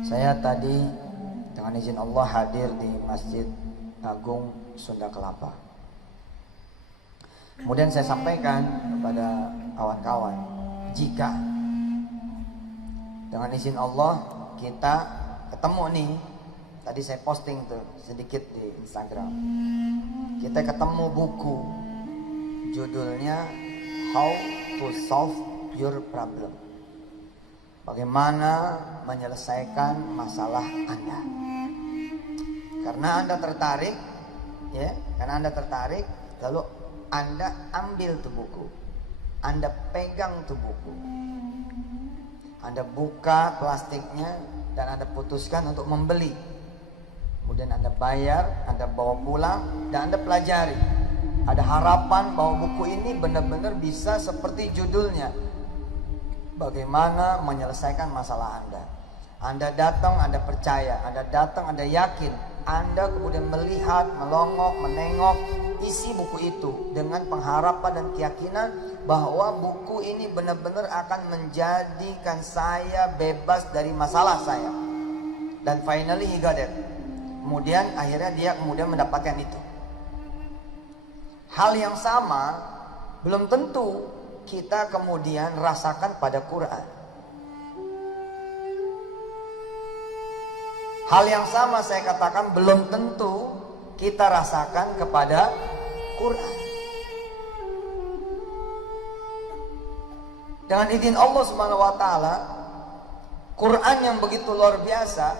Saya tadi dengan izin Allah hadir di Masjid Agung Sunda Kelapa. Kemudian saya sampaikan kepada kawan-kawan, jika dengan izin Allah kita ketemu nih, tadi saya posting tuh sedikit di Instagram, kita ketemu buku judulnya How to Solve Your Problem, bagaimana menyelesaikan masalah Anda. Karena Anda tertarik, ya, karena Anda tertarik, lalu Anda ambil tuh buku, Anda pegang tuh buku, Anda buka plastiknya dan Anda putuskan untuk membeli. Kemudian Anda bayar, Anda bawa pulang dan Anda pelajari. Ada harapan bahwa buku ini benar-benar bisa seperti judulnya, bagaimana menyelesaikan masalah Anda. Anda datang, Anda percaya, Anda datang, Anda yakin, Anda kemudian melihat, melongok, menengok isi buku itu dengan pengharapan dan keyakinan bahwa buku ini benar-benar akan menjadikan saya bebas dari masalah saya. Dan finally he got it. Kemudian akhirnya dia kemudian mendapatkan itu. Hal yang sama belum tentu kita kemudian rasakan pada Quran. Hal yang sama saya katakan belum tentu kita rasakan kepada Quran. Dengan izin Allah Subhanahu wa taala, Quran yang begitu luar biasa,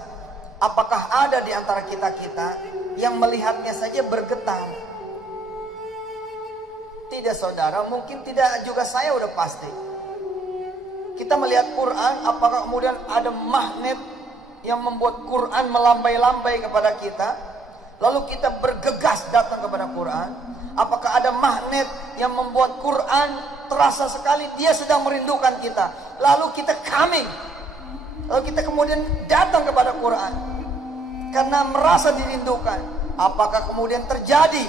apakah ada di antara kita-kita yang melihatnya saja bergetar? Tidak saudara, mungkin tidak juga saya udah pasti. Kita melihat Quran, apakah kemudian ada magnet yang membuat Quran melambai-lambai kepada kita, lalu kita bergegas datang kepada Quran? Apakah ada magnet yang membuat Quran terasa sekali dia sedang merindukan kita, lalu kita coming, lalu kita kemudian datang kepada Quran karena merasa dirindukan? Apakah kemudian terjadi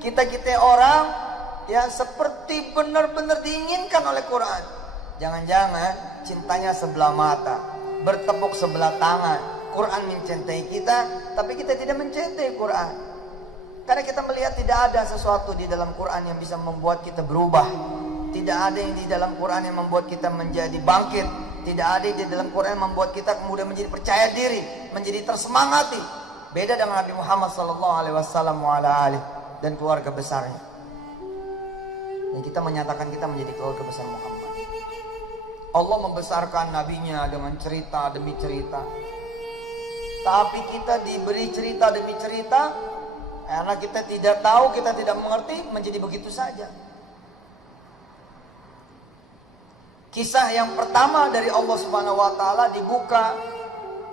kita orang ya seperti benar-benar diinginkan oleh Quran? Jangan-jangan cintanya sebelah mata, bertepuk sebelah tangan. Quran mencintai kita, tapi kita tidak mencintai Quran. Karena kita melihat tidak ada sesuatu di dalam Quran yang bisa membuat kita berubah. Tidak ada yang di dalam Quran yang membuat kita menjadi bangkit. Tidak ada di dalam Quran yang membuat kita kemudian menjadi percaya diri, menjadi tersemangati. Beda dengan Nabi Muhammad SAW dan keluarga besarnya. Dan kita menyatakan kita menjadi keluarga besar Muhammad. Allah membesarkan nabinya dengan cerita demi cerita. Tapi kita diberi cerita demi cerita, karena kita tidak tahu, kita tidak mengerti, menjadi begitu saja. Kisah yang pertama dari Allah Subhanahu wa taala dibuka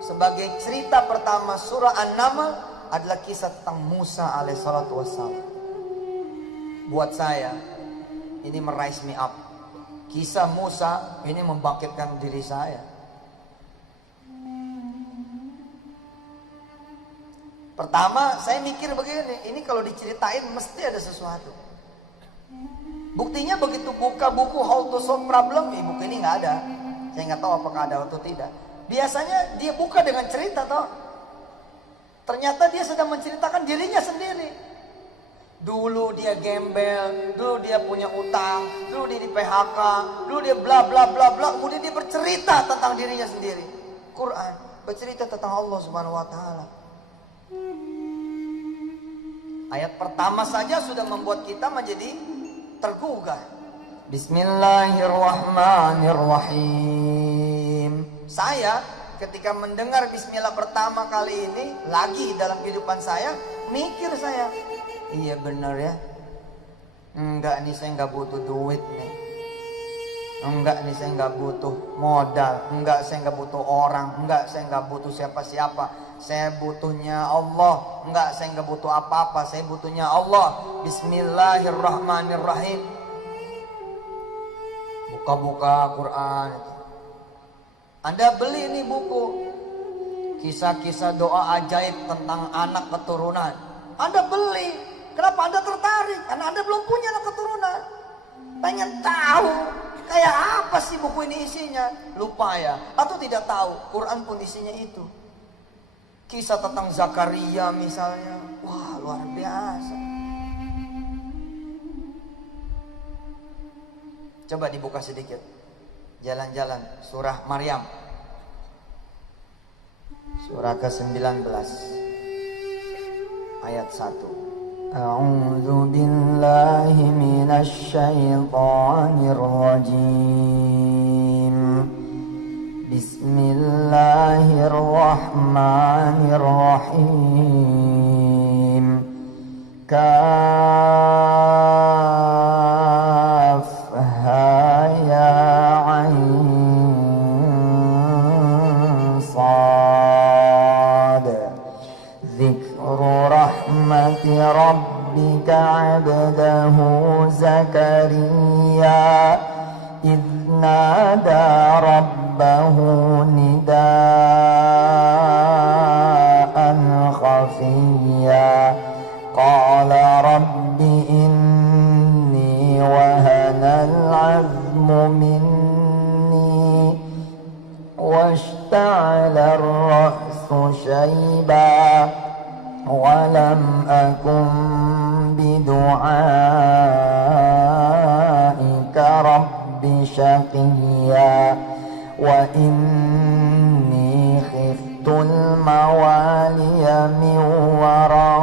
sebagai cerita pertama surah An-Naml adalah kisah tentang Musa alaihissalatu wassalam. Buat saya ini rise me up. Kisah Musa ini membangkitkan diri saya. Pertama saya mikir begini, ini kalau diceritain mesti ada sesuatu. Buktinya begitu buka buku How to Solve Problem, buku ini nggak ada. Saya nggak tahu apakah ada atau tidak. Biasanya dia buka dengan cerita toh. Ternyata dia sedang menceritakan dirinya sendiri. Dulu dia gembel, dulu dia punya utang, dulu dia di PHK, dulu dia bla bla bla bla, kemudian dia bercerita tentang dirinya sendiri. Quran bercerita tentang Allah Subhanahu wa taala. Ayat pertama saja sudah membuat kita menjadi tergugah. Bismillahirrahmanirrahim. Saya ketika mendengar bismillah pertama kali ini lagi dalam kehidupan saya, mikir saya, iya benar ya. Enggak nih, saya enggak butuh duit nih. Enggak nih, saya enggak butuh modal. Enggak, saya enggak butuh orang. Enggak, saya enggak butuh siapa-siapa. Saya butuhnya Allah. Enggak, saya enggak butuh apa-apa. Saya butuhnya Allah. Bismillahirrahmanirrahim. Buka-buka Quran. Anda beli nih buku kisah-kisah doa ajaib tentang anak keturunan. Anda beli. Kenapa Anda tertarik? Karena Anda belum punya anak keturunan. Pengen tahu kayak apa sih buku ini isinya? Lupa ya? Atau tidak tahu? Quran pun isinya itu. Kisah tentang Zakaria misalnya. Wah, luar biasa. Coba dibuka sedikit. Jalan-jalan surah Maryam. Surah ke-19 ayat 1. A'udzu billahi minasy syaithanir rajim. Bismillahirrahmanirrahim. Kafha ya ain sad. Dzikru rahmati rabbika 'abdahu Zakaria idh nada rabbahu nidaan khafiyya qala rabbi inni wahana al-'azmu minni washta'ala ar-ra'su shayba walam akun bidu'aika rabbi syaqiyya wa inni khiftul mawaliya min warai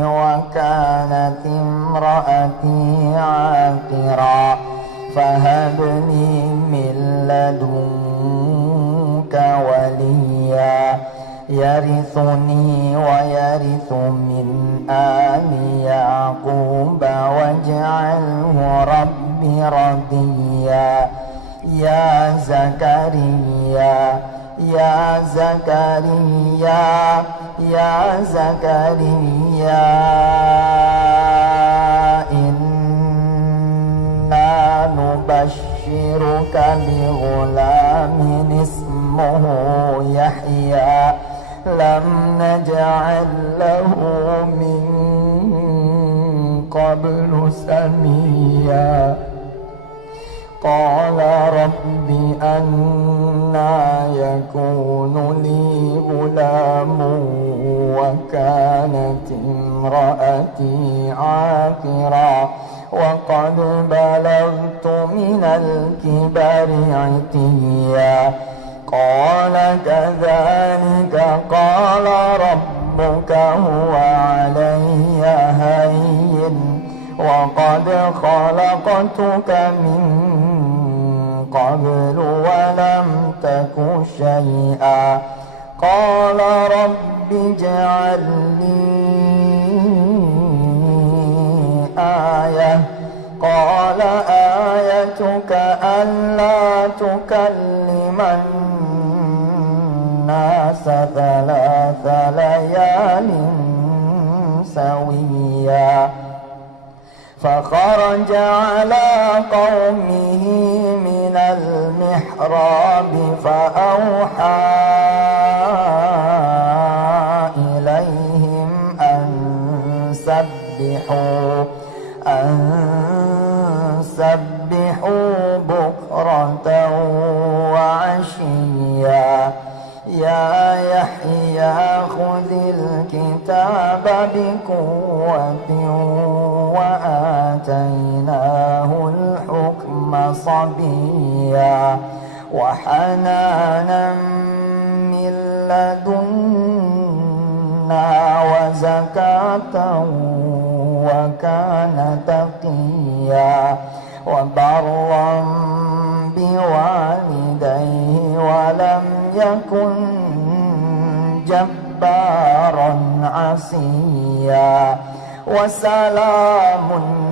wa kanat imraati aqira fahabni min ladunka waliya yarithuni wa yarithu min ali yaqub waj'alhu rabbi radiya ya Zakaria ya Zakaria ya Zakaria inna nubashshiruka bi ghulamin ismuhu Yahya lam naj'al lahu min qablu samiyya qala rabbi anna yakunu li ghulamun wa kanat imraati aqira wa qad balagtu minal kibari 'itiyya qala kadzalika qala rabbuka huwa 'alayya hayyin wa qad khalaqtuka min qablu wa lam taku syai'a qala rabbi ij'al li ayah qala ayatuka alla tukalliman nasa thalatha layalin sawiyya فخرج على قومه من المحراب فأوحى إليهم أن سبحوا بكرة وعشيا يا يحيى خذ الكتاب بقوة وآتيناه الحكم صبيا وحنانا من لدنا وزكاة وكان تقيا وبرا بوالديه ولم يكن جبارا عصيا وسلام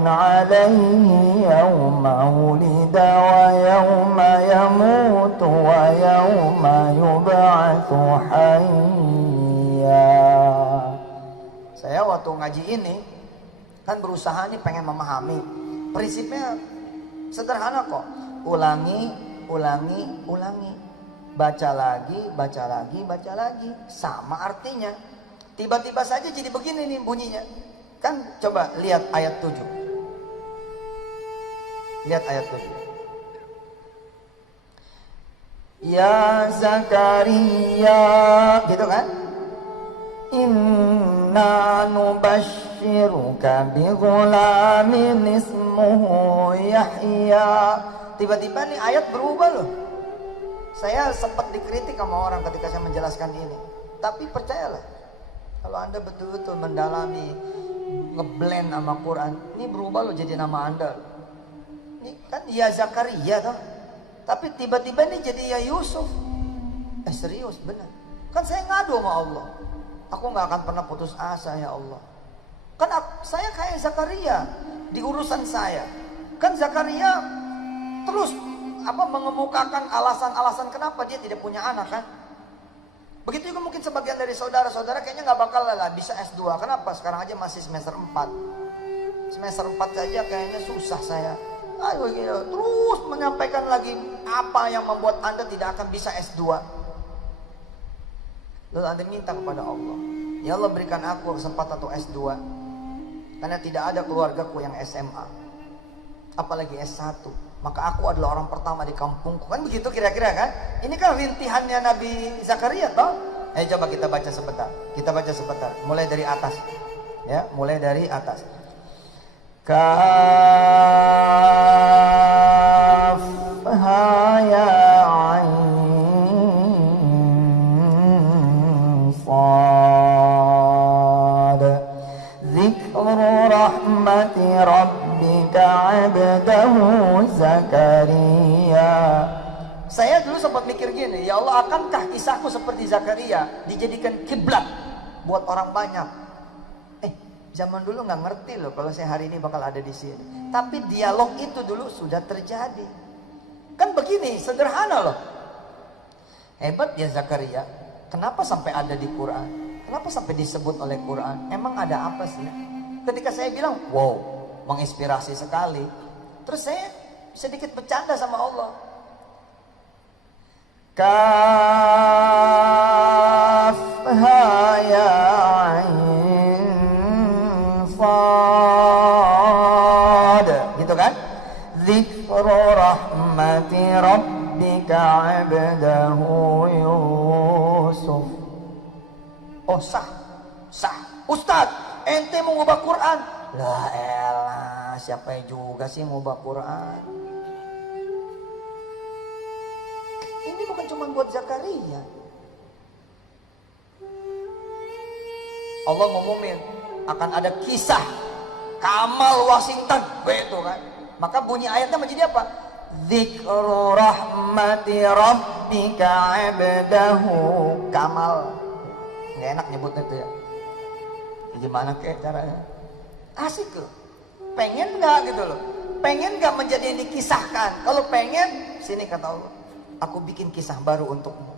عليه يوم ولد ويوم يموت ويوم يبعث حيا. Saya waktu ngaji ini kan berusaha nih pengen memahami. Prinsipnya sederhana kok. Ulangi, ulangi, ulangi. Baca lagi, baca lagi, baca lagi. Sama artinya. Tiba-tiba saja jadi begini nih bunyinya. Kan coba lihat ayat 7. Lihat ayat 7. Ya Zakaria, gitu kan? Inna nubashiruka bi ghulamin ismuhu Yahya. Tiba-tiba nih ayat berubah loh. Saya sempat dikritik sama orang ketika saya menjelaskan ini. Tapi percayalah, kalau Anda betul-betul mendalami, ngeblend sama Quran, ini berubah loh jadi nama Anda. Ini kan ya Zakaria toh. Tapi tiba-tiba ini jadi ya Yusuf. Serius benar. Kan saya ngadu sama Allah. Aku gak akan pernah putus asa ya Allah. Kan saya kayak Zakaria di urusan saya. Kan Zakaria terus mengemukakan alasan-alasan kenapa dia tidak punya anak kan. Begitu juga mungkin sebagian dari saudara-saudara kayaknya gak bakal lah bisa S2. Kenapa? Sekarang aja masih semester 4. Semester 4 saja kayaknya susah saya. Ayo gitu, terus menyampaikan lagi apa yang membuat Anda tidak akan bisa S2. Lalu Anda minta kepada Allah, ya Allah berikan aku kesempatan untuk S2. Karena tidak ada keluargaku yang SMA, apalagi S1. Maka aku adalah orang pertama di kampungku. Kan begitu kira-kira kan. Ini kan rintihannya Nabi Zakaria toh. Coba kita baca sebentar. Kita baca sebentar, mulai dari atas. Ya, mulai dari atas. Kaf ha ya ain sad. Dzikru rahmati rabbika 'abdahu Zakaria. Saya dulu sempat mikir gini, ya Allah, akankah kisahku seperti Zakaria dijadikan kiblat buat orang banyak? Zaman dulu nggak ngerti loh kalau saya hari ini bakal ada di sini. Tapi dialog itu dulu sudah terjadi. Kan begini, sederhana loh. Hebat ya Zakaria. Kenapa sampai ada di Quran? Kenapa sampai disebut oleh Quran? Emang ada apa sih? Ketika saya bilang, wow, menginspirasi sekali. Terus saya sedikit bercanda sama Allah. Kaf ha ya sad, gitu kan? Dzikru rahmati rabbika 'abdahu Yusuf. Oh sah. Ustaz, ente mau ngubah Quran? Lah elah, siapa juga sih ngubah Quran? Ini bukan cuma buat Zakaria. Allah ngumumin akan ada kisah Kamal Washington, begitu kan? Maka bunyi ayatnya menjadi apa? Dzikru rahmati rabbika 'abdahu Kamal. Nggak enak nyebutnya itu ya. Gimana kayak caranya? Asik loh. Pengen nggak gitu loh? Pengen nggak menjadi dikisahkan? Kalau pengen, sini kata Allah, aku bikin kisah baru untukmu.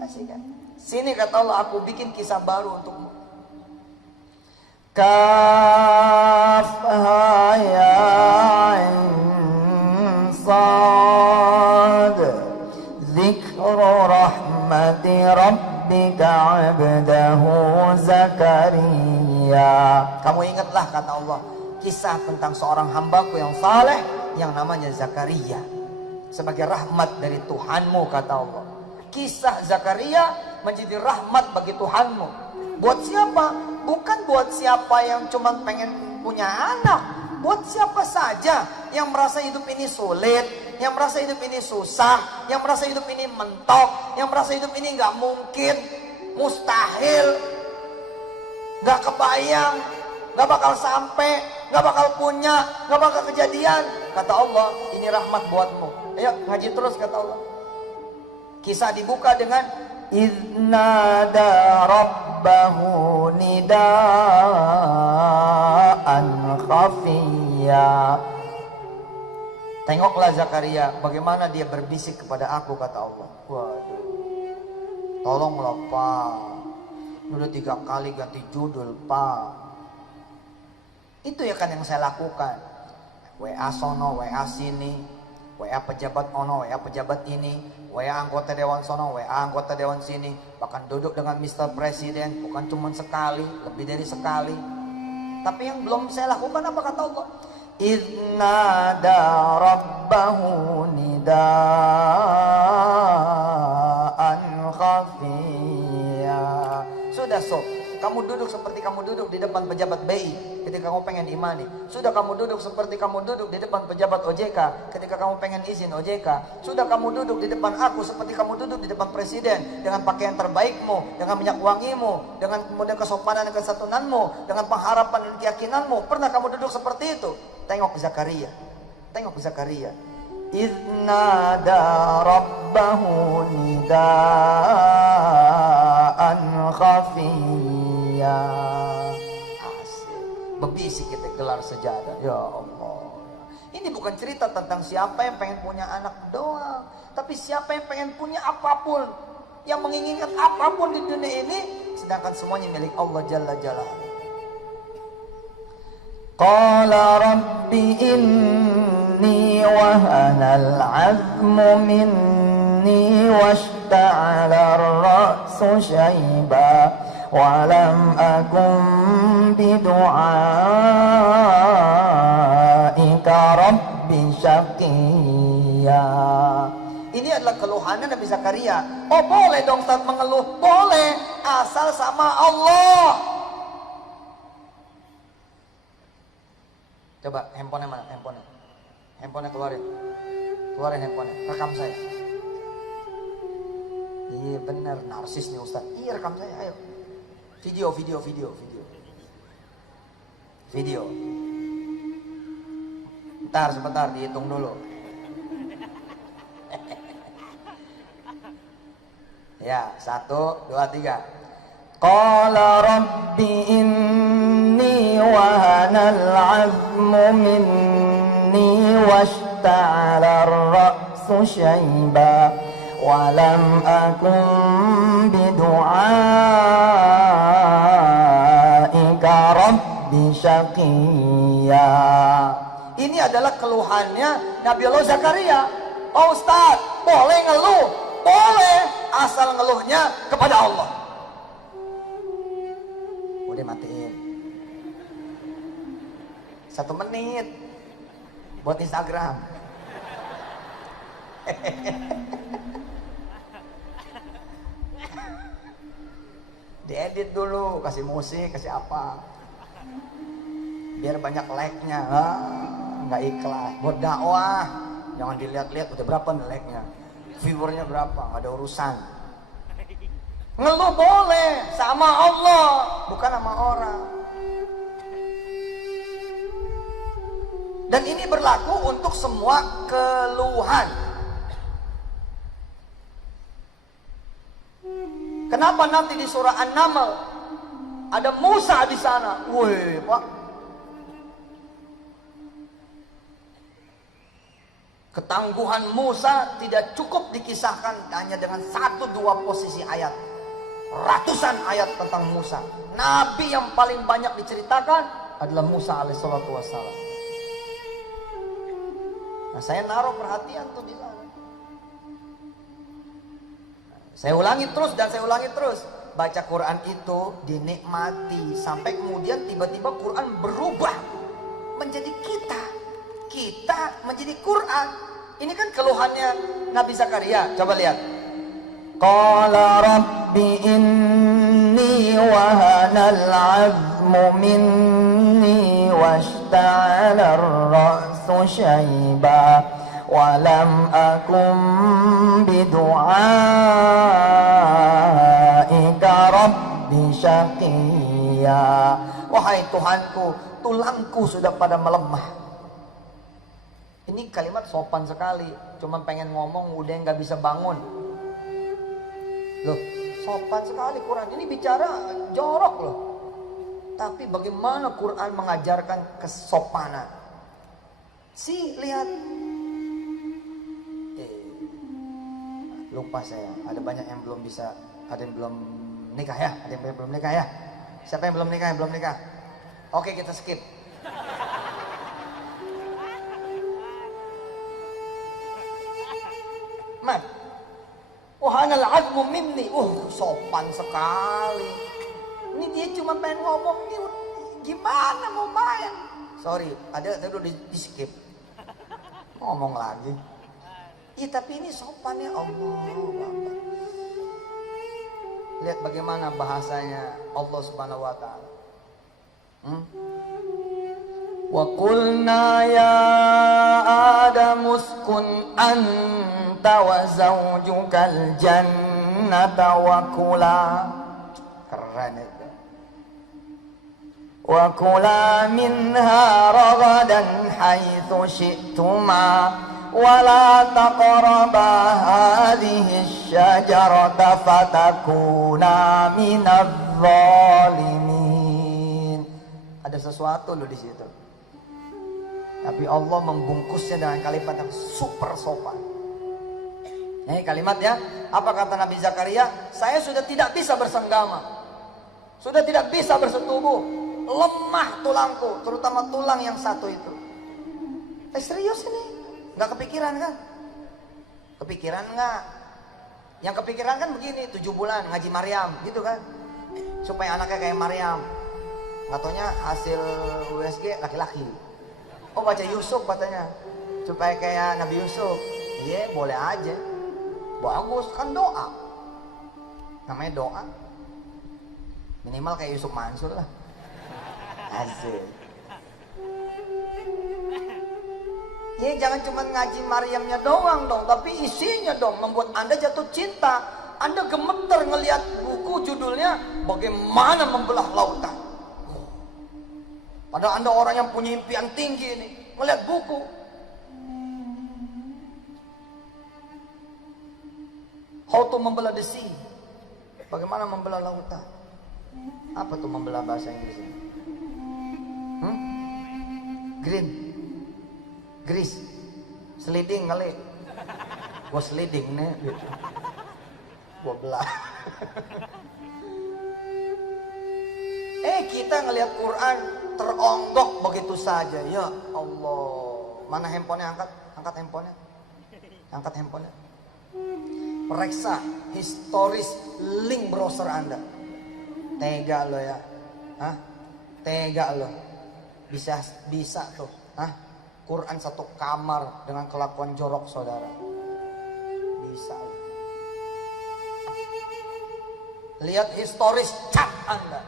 Asik kan? Sini kata Allah, aku bikin kisah baru untukmu. Kaf ha ya ain sad. Dzikru rahmati rabbika 'abdahu Zakaria. Kamu ingatlah kata Allah, kisah tentang seorang hambaku yang saleh yang namanya Zakaria. Sebagai rahmat dari Tuhanmu kata Allah. Kisah Zakaria menjadi rahmat bagi Tuhanmu. Buat siapa? Bukan buat siapa yang cuma pengen punya anak. Buat siapa saja yang merasa hidup ini sulit, yang merasa hidup ini susah, yang merasa hidup ini mentok, yang merasa hidup ini gak mungkin, mustahil, gak kebayang, gak bakal sampai, gak bakal punya, gak bakal kejadian. Kata Allah, ini rahmat buatmu. Ayo ngaji terus kata Allah. Kisah dibuka dengan Iznada rabbahu nidaan khafiyya. Tengoklah Zakaria bagaimana dia berbisik kepada aku kata Allah. Waduh, tolonglah Pak, udah 3 kali ganti judul Pak. Itu ya kan yang saya lakukan. WA sono, WA sini, WA pejabat ono, WA pejabat ini, WA anggota dewan sono, WA anggota dewan sini. Bahkan duduk dengan Mr. Presiden bukan cuma sekali, lebih dari sekali. Tapi yang belum saya lakukan apa kata Allah? Idnada rabbahu nidaan khafiyya. Sudah sob, kamu duduk seperti kamu duduk di depan pejabat BI ketika kamu pengen imani. Sudah kamu duduk seperti kamu duduk di depan pejabat OJK ketika kamu pengen izin OJK. Sudah kamu duduk di depan aku seperti kamu duduk di depan presiden dengan pakaian terbaikmu, dengan minyak wangimu, dengan kemudian kesopanan dan kesantunanmu, dengan pengharapan dan keyakinanmu. Pernah kamu duduk seperti itu? Tengok Zakaria. Tengok Zakaria. Idnada rabbahu nidaan khafiyya. Asik. Berbisik kita gelar sejadah. Ya Allah. Ini bukan cerita tentang siapa yang pengen punya anak doang, tapi siapa yang pengen punya apapun, yang menginginkan apapun di dunia ini, sedangkan semuanya milik Allah Jalla Jalaluhu. Qala rabbi inni wahanal azmu minni washta'ala ar-ra'su shayba wa lam akun bidu'aika rabbi syaqiyya. Ini adalah keluhannya Nabi Zakaria. Oh boleh dong Ustaz mengeluh? Boleh, asal sama Allah. Coba handphonenya mana? Handphonenya keluarin handphonenya, rekam saya. Iya bener, narsis nih Ustaz. Iya rekam saya, ayo. Video. Sebentar, dihitung dulu. Ya, 1, 2, 3. Qala rabbi inni wahanal azmu minni washta'ala ar-ra'su shayba wa lam akun bidu'aika rabbi syaqiyya. Ini adalah keluhannya Nabi Allah Zakaria. Oh Ustaz, boleh ngeluh? Boleh, asal ngeluhnya kepada Allah. Udah matiin 1 menit buat Instagram. Diedit dulu, kasih musik, kasih apa, biar banyak like-nya. Nggak ikhlas buat dakwah, jangan dilihat-lihat udah berapa nih like-nya, viewernya berapa, nggak ada urusan. Ngeluh boleh sama Allah, bukan sama orang. Dan ini berlaku untuk semua keluhan. Kenapa nanti di surah An-Naml ada Musa di sana? Woi, Pak. Ketangguhan Musa tidak cukup dikisahkan hanya dengan 1-2 posisi ayat. Ratusan ayat tentang Musa. Nabi yang paling banyak diceritakan adalah Musa alaihissalatu wassalam. Nah, saya naruh perhatian tuh di sana. Saya ulangi terus. Baca Quran itu dinikmati sampai kemudian tiba-tiba Quran berubah menjadi kita. Kita menjadi Quran. Ini kan keluhannya Nabi Zakaria. Coba lihat. Qala rabbi inni wahanal azmu minni washta'ala ar-ra'su shayba wa lam akum bidu'aika rabbi syaqiyya. Wahai Tuhanku, tulangku sudah pada melemah. Ini kalimat sopan sekali, cuman pengen ngomong udah nggak bisa bangun. Loh, sopan sekali Quran. Ini bicara jorok loh. Tapi bagaimana Quran mengajarkan kesopanan? Lihat. Lupa saya. Ada banyak yang belum bisa. Ada yang belum nikah ya? Ada yang belum nikah ya? Siapa yang belum nikah? Yang belum nikah? Oke, kita skip. Man, wahanal azmu minni. Sopan sekali. Ini dia cuma pengen ngomong, ini Gimana mau main? Sorry, ada udah di skip. Ngomong lagi. Iya tapi ini sopan ya Allah. Lihat bagaimana bahasanya Allah Subhanahu wa taala. Wa qulna ya Adam uskun anta wa zawjukal jannata wa kula. Keren itu. Wa kula minha ragadan haitsu syi'tuma wa la taqraba hadhihi asyajarata fatakuna minadh dhalimin. Ada sesuatu loh di situ. Tapi Allah membungkusnya dengan kalimat yang super sopan. Ini kalimat ya. Apa kata Nabi Zakaria? Saya sudah tidak bisa bersenggama. Sudah tidak bisa bersetubuh. Lemah tulangku. Terutama tulang yang satu itu. Serius ini? Gak kepikiran kan? Kepikiran gak? Yang kepikiran kan begini. 7 bulan ngaji Maryam. Gitu kan? Supaya anaknya kayak Maryam. Gak taunya hasil USG laki-laki. Oh baca Yusuf katanya supaya kayak Nabi Yusuf. Iya boleh aja. Bagus kan doa. Namanya doa. Minimal kayak Yusuf Mansur lah. Asik. Ya jangan cuma ngaji Maryamnya doang dong, tapi isinya dong membuat Anda jatuh cinta. Anda gemeter ngelihat buku judulnya Bagaimana Membelah Lautan. Padahal Anda orang yang punya impian tinggi ini, melihat buku. How to membelah the sea. Bagaimana membelah lautan. Apa tuh membelah bahasa Inggrisnya? Green. Grease. Sliding kali. Gua sliding nih gitu. Gua belah. Kita ngelihat Quran teronggok begitu saja. Ya Allah. Mana handphonenya? Angkat handphonenya. Angkat handphonenya. Periksa historis link browser Anda. Tega lo ya. Hah? Tega lo. Bisa tuh. Hah? Quran satu kamar dengan kelakuan jorok saudara. Bisa. Lihat historis chat Anda.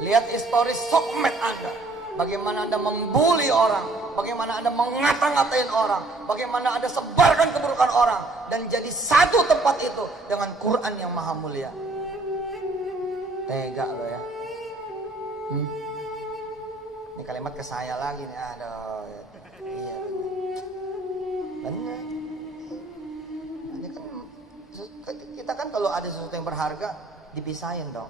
Lihat historis sokmed Anda. Bagaimana Anda membuli orang. Bagaimana Anda mengata-ngatain orang. Bagaimana Anda sebarkan keburukan orang. Dan jadi satu tempat itu dengan Quran yang maha mulia. Tega lo ya. Ini kalimat ke saya lagi nih. Aduh. Iya benar. Kita kan kalau ada sesuatu yang berharga dipisahin dong.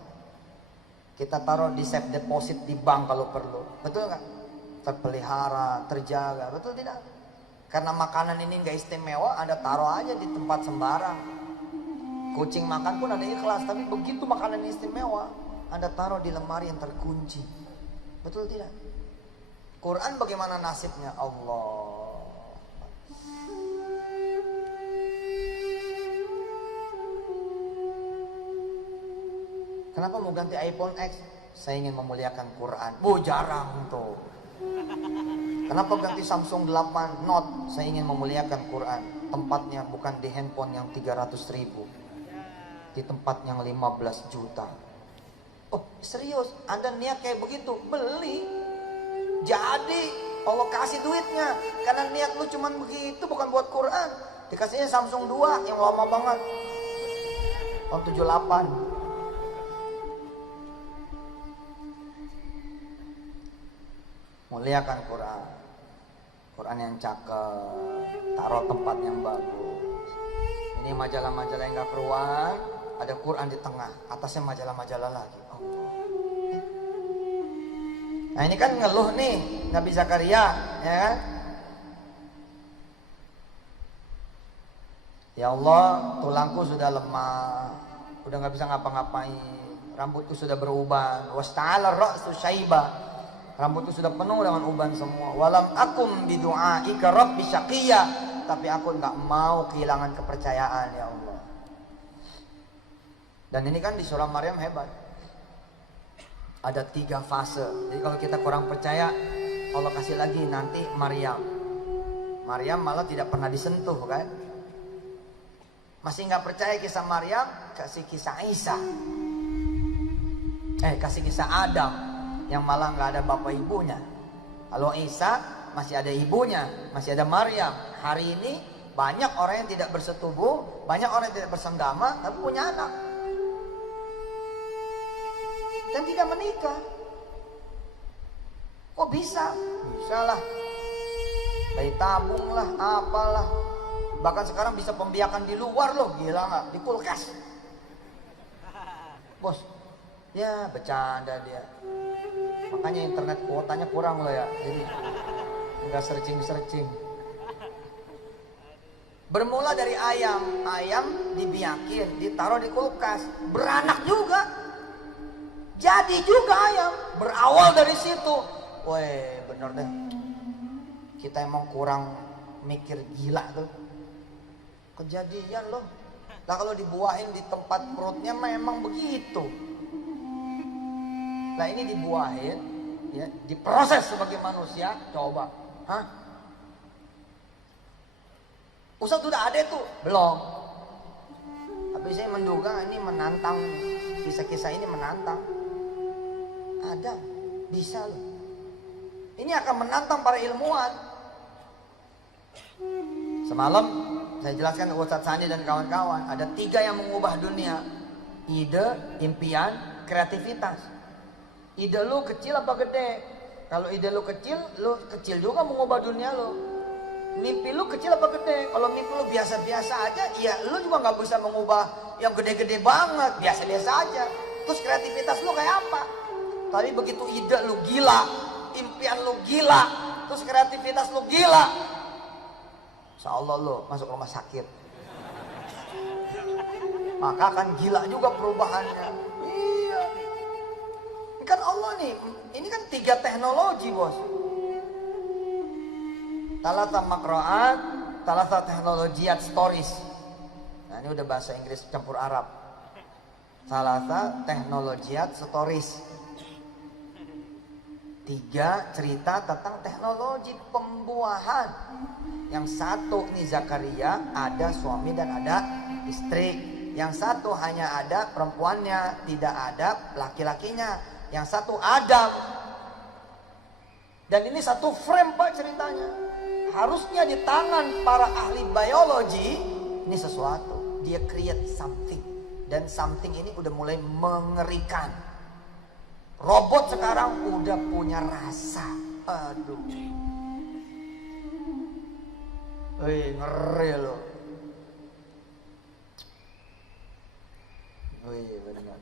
Kita taruh di safe deposit di bank kalau perlu. Betul nggak? Terpelihara, terjaga. Betul tidak? Karena makanan ini nggak istimewa, Anda taruh aja di tempat sembarang. Kucing makan pun ada ikhlas. Tapi begitu makanan istimewa, Anda taruh di lemari yang terkunci. Betul tidak? Quran bagaimana nasibnya? Allah. Kenapa mau ganti iPhone X? Saya ingin memuliakan Quran. Jarang tuh. Kenapa ganti Samsung 8 Note? Saya ingin memuliakan Quran. Tempatnya bukan di handphone yang 300.000. Di tempat yang 15 juta. Oh serius? Anda niat kayak begitu? Beli. Jadi Allah kasih duitnya. Karena niat lu cuman begitu, bukan buat Quran. Dikasihnya Samsung 2 yang lama banget. Tahun 78. Muliakan Quran. Quran yang cakep. Taruh tempat yang bagus. Ini majalah-majalah yang gak keruan. Ada Quran di tengah. Atasnya majalah-majalah lagi. Nah ini kan ngeluh nih Nabi Zakaria. Ya kan? Ya Allah, tulangku sudah lemah. Udah gak bisa ngapa-ngapain. Rambutku sudah beruban. Wasta'ala ra'su syaiba. Rambutku sudah penuh dengan uban semua. Walam akum bidu'aika rabbi syaqiyya. Tapi aku enggak mau kehilangan kepercayaan ya Allah. Dan ini kan di surah Maryam hebat. Ada 3 fase. Jadi kalau kita kurang percaya, Allah kasih lagi nanti Maryam. Maryam malah tidak pernah disentuh kan. Masih nggak percaya kisah Maryam, kasih kisah Isa. Kasih kisah Adam yang malah nggak ada bapak ibunya. Kalau Isa masih ada ibunya, masih ada Maryam. Hari ini banyak orang yang tidak bersetubuh, banyak orang yang tidak bersenggama, tapi punya anak dan tidak menikah. Kok bisa? Bisa lah. Bayi tabung lah, apalah. Bahkan sekarang bisa pembiakan di luar loh, gila nggak? Di kulkas. Bos, ya bercanda dia. Makanya internet kuotanya kurang loh ya. Jadi nggak searching. Bermula dari ayam dibiakin, ditaruh di kulkas, beranak juga. Jadi juga ayam, berawal dari situ. Weh, bener deh. Kita emang kurang mikir, gila tuh. Kejadian loh. Nah kalau dibuahin di tempat perutnya memang begitu. Nah ini dibuahin, ya, diproses sebagai manusia, coba. Hah? Ustadz udah ada tuh? Belum. Tapi saya menduga ini menantang, kisah-kisah ini menantang. Ada, bisa loh. Ini akan menantang para ilmuwan. Semalam saya jelaskan ke Ustadz Sandi dan kawan-kawan, ada 3 yang mengubah dunia. Ide, impian, kreativitas. Ide lu kecil apa gede? Kalau ide lu kecil juga mengubah dunia lu. Mimpi lu kecil apa gede? Kalau mimpi lu biasa-biasa aja, ya lu juga nggak bisa mengubah yang gede-gede banget, biasa-biasa aja. Terus kreativitas lu kayak apa? Tapi begitu ide lu gila, impian lu gila, terus kreativitas lu gila, insya Allah lu masuk rumah sakit. Maka akan gila juga perubahannya. Iya. Ini kan Allah nih, ini kan 3 teknologi bos. Talata makroat, talata teknologiat stories. Nah ini udah bahasa Inggris campur Arab. Talata teknologiat stories. 3 cerita tentang teknologi pembuahan. Yang satu nih Zakaria, ada suami dan ada istri. Yang satu hanya ada perempuannya, tidak ada laki-lakinya. Yang satu Adam. Dan ini satu frame pak ceritanya. Harusnya di tangan para ahli biologi ini sesuatu. Dia create something. Dan something ini udah mulai mengerikan. Robot sekarang udah punya rasa. Aduh. Wih, ngeri loh. Wih, benar.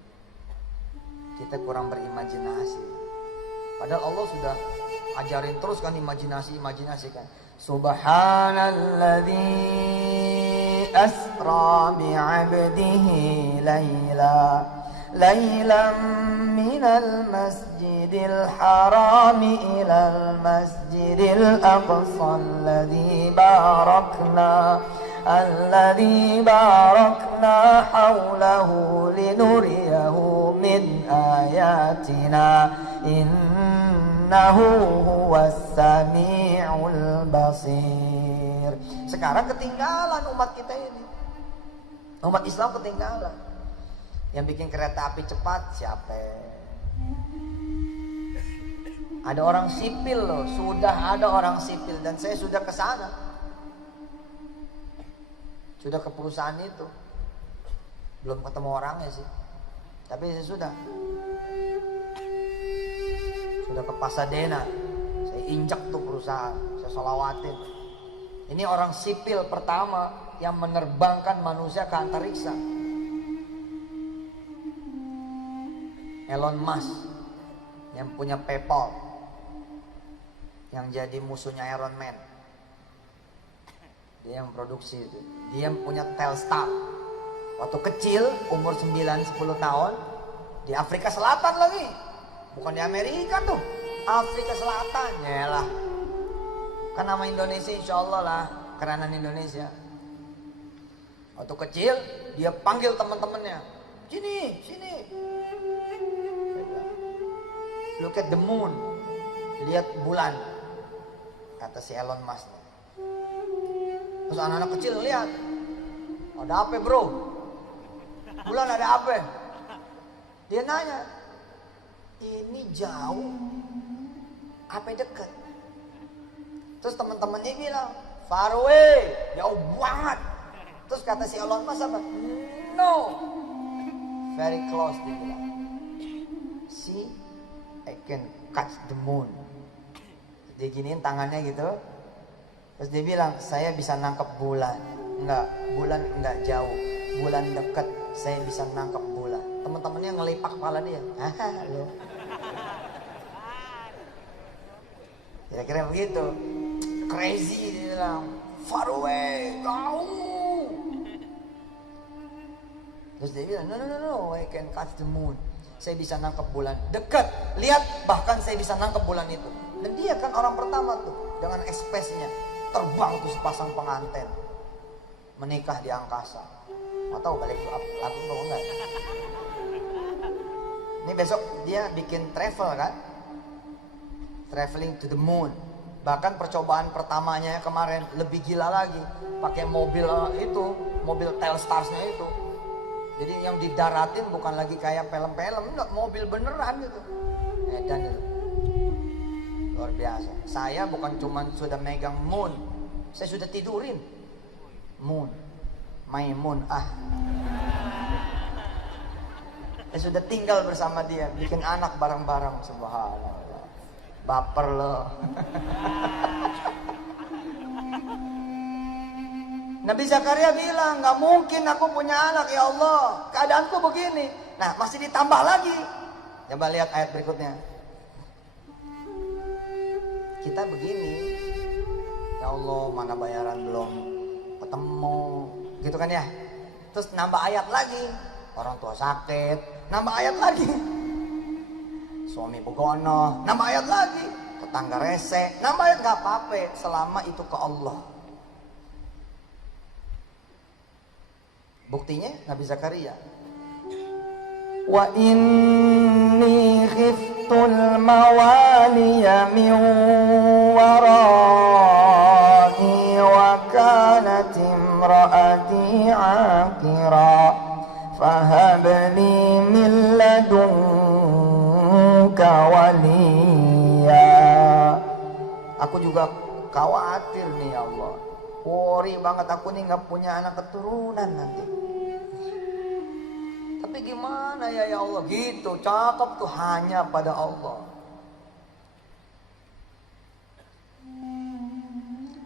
Kita kurang berimajinasi. Padahal Allah sudah ajarin terus kan imajinasi kan. Subhanalladzi asra bi'abdihi laylan minal masjidil harami ilal masjidil aqsa alladzi barakna hawlahu linuriyahu min ayatina innahu huwas sami'ul basir. Sekarang ketinggalan umat kita ini. Umat Islam ketinggalan. Yang bikin kereta api cepat siapa? Ada orang sipil loh, sudah ada orang sipil dan saya sudah ke sana. Sudah ke perusahaan itu. Belum ketemu orangnya sih. Tapi saya sudah ke Pasadena. Saya injak tuh perusahaan, saya sholawatin. Ini orang sipil pertama yang menerbangkan manusia ke antariksa. Elon Musk yang punya PayPal, yang jadi musuhnya Iron Man. Dia yang produksi itu. Dia yang punya Telstar. Waktu kecil umur 9-10 tahun di Afrika Selatan lagi. Bukan di Amerika tuh, Afrika Selatan. Yalah. Kan nama Indonesia insya Allah lah, kerenan Indonesia. Waktu kecil dia panggil teman-temannya, sini. Look at the moon. Lihat bulan. Kata si Elon Musk. Terus anak-anak kecil lihat. Ada apa bro? Bulan ada apa? Dia nanya. Ini jauh. Apa dekat? Terus teman-temannya bilang, far away, jauh banget. Terus kata si Elon Musk apa? No, very close, dia bilang. See, I can catch the moon. Dia giniin tangannya gitu. Terus dia bilang, saya bisa nangkep bulan. Enggak, bulan enggak jauh. Bulan dekat, saya bisa nangkep bulan. Teman-temannya ngelipak kepala dia. Lo. Kira-kira begitu. Crazy, dia bilang. Far away, jauh. Terus dia bilang, no, I can catch the moon. Saya bisa nangkep bulan. Dekat, lihat, bahkan saya bisa nangkep bulan itu. Dan dia kan orang pertama tuh, dengan ekspresinya. Terbang tuh sepasang pengantin. Menikah di angkasa. Nggak tahu balik lagu atau enggak. Ini besok dia bikin travel kan. Traveling to the moon. Bahkan percobaan pertamanya kemarin lebih gila lagi. Pakai mobil itu, mobil Telstarsnya itu. Jadi yang didaratin bukan lagi kayak film-film, enggak, mobil beneran gitu. Edan itu. Luar biasa. Saya bukan cuma sudah megang moon, saya sudah tidurin moon. Maimun Saya sudah tinggal bersama dia, bikin anak bareng-bareng, subhanallah. Baper loh. Nabi Zakaria bilang, gak mungkin aku punya anak ya Allah, keadaanku begini. Nah masih ditambah lagi. Coba lihat ayat berikutnya. Kita begini, ya Allah mana bayaran belum ketemu, gitu kan ya. Terus nambah ayat lagi, orang tua sakit, nambah ayat lagi. Suami begono, nambah ayat lagi. Tetangga rese, nambah ayat. Gak apa-apa selama itu ke Allah. Buktinya Nabi Zakaria. Wa inni khiftul mawaliya min warai wa kanat imraati aqira fahab li min ladunka waliya. Aku juga khawatir nih ya Allah. Worry banget aku nih gak punya anak keturunan nanti. Tapi gimana ya Allah gitu, cakep tuh hanya pada Allah.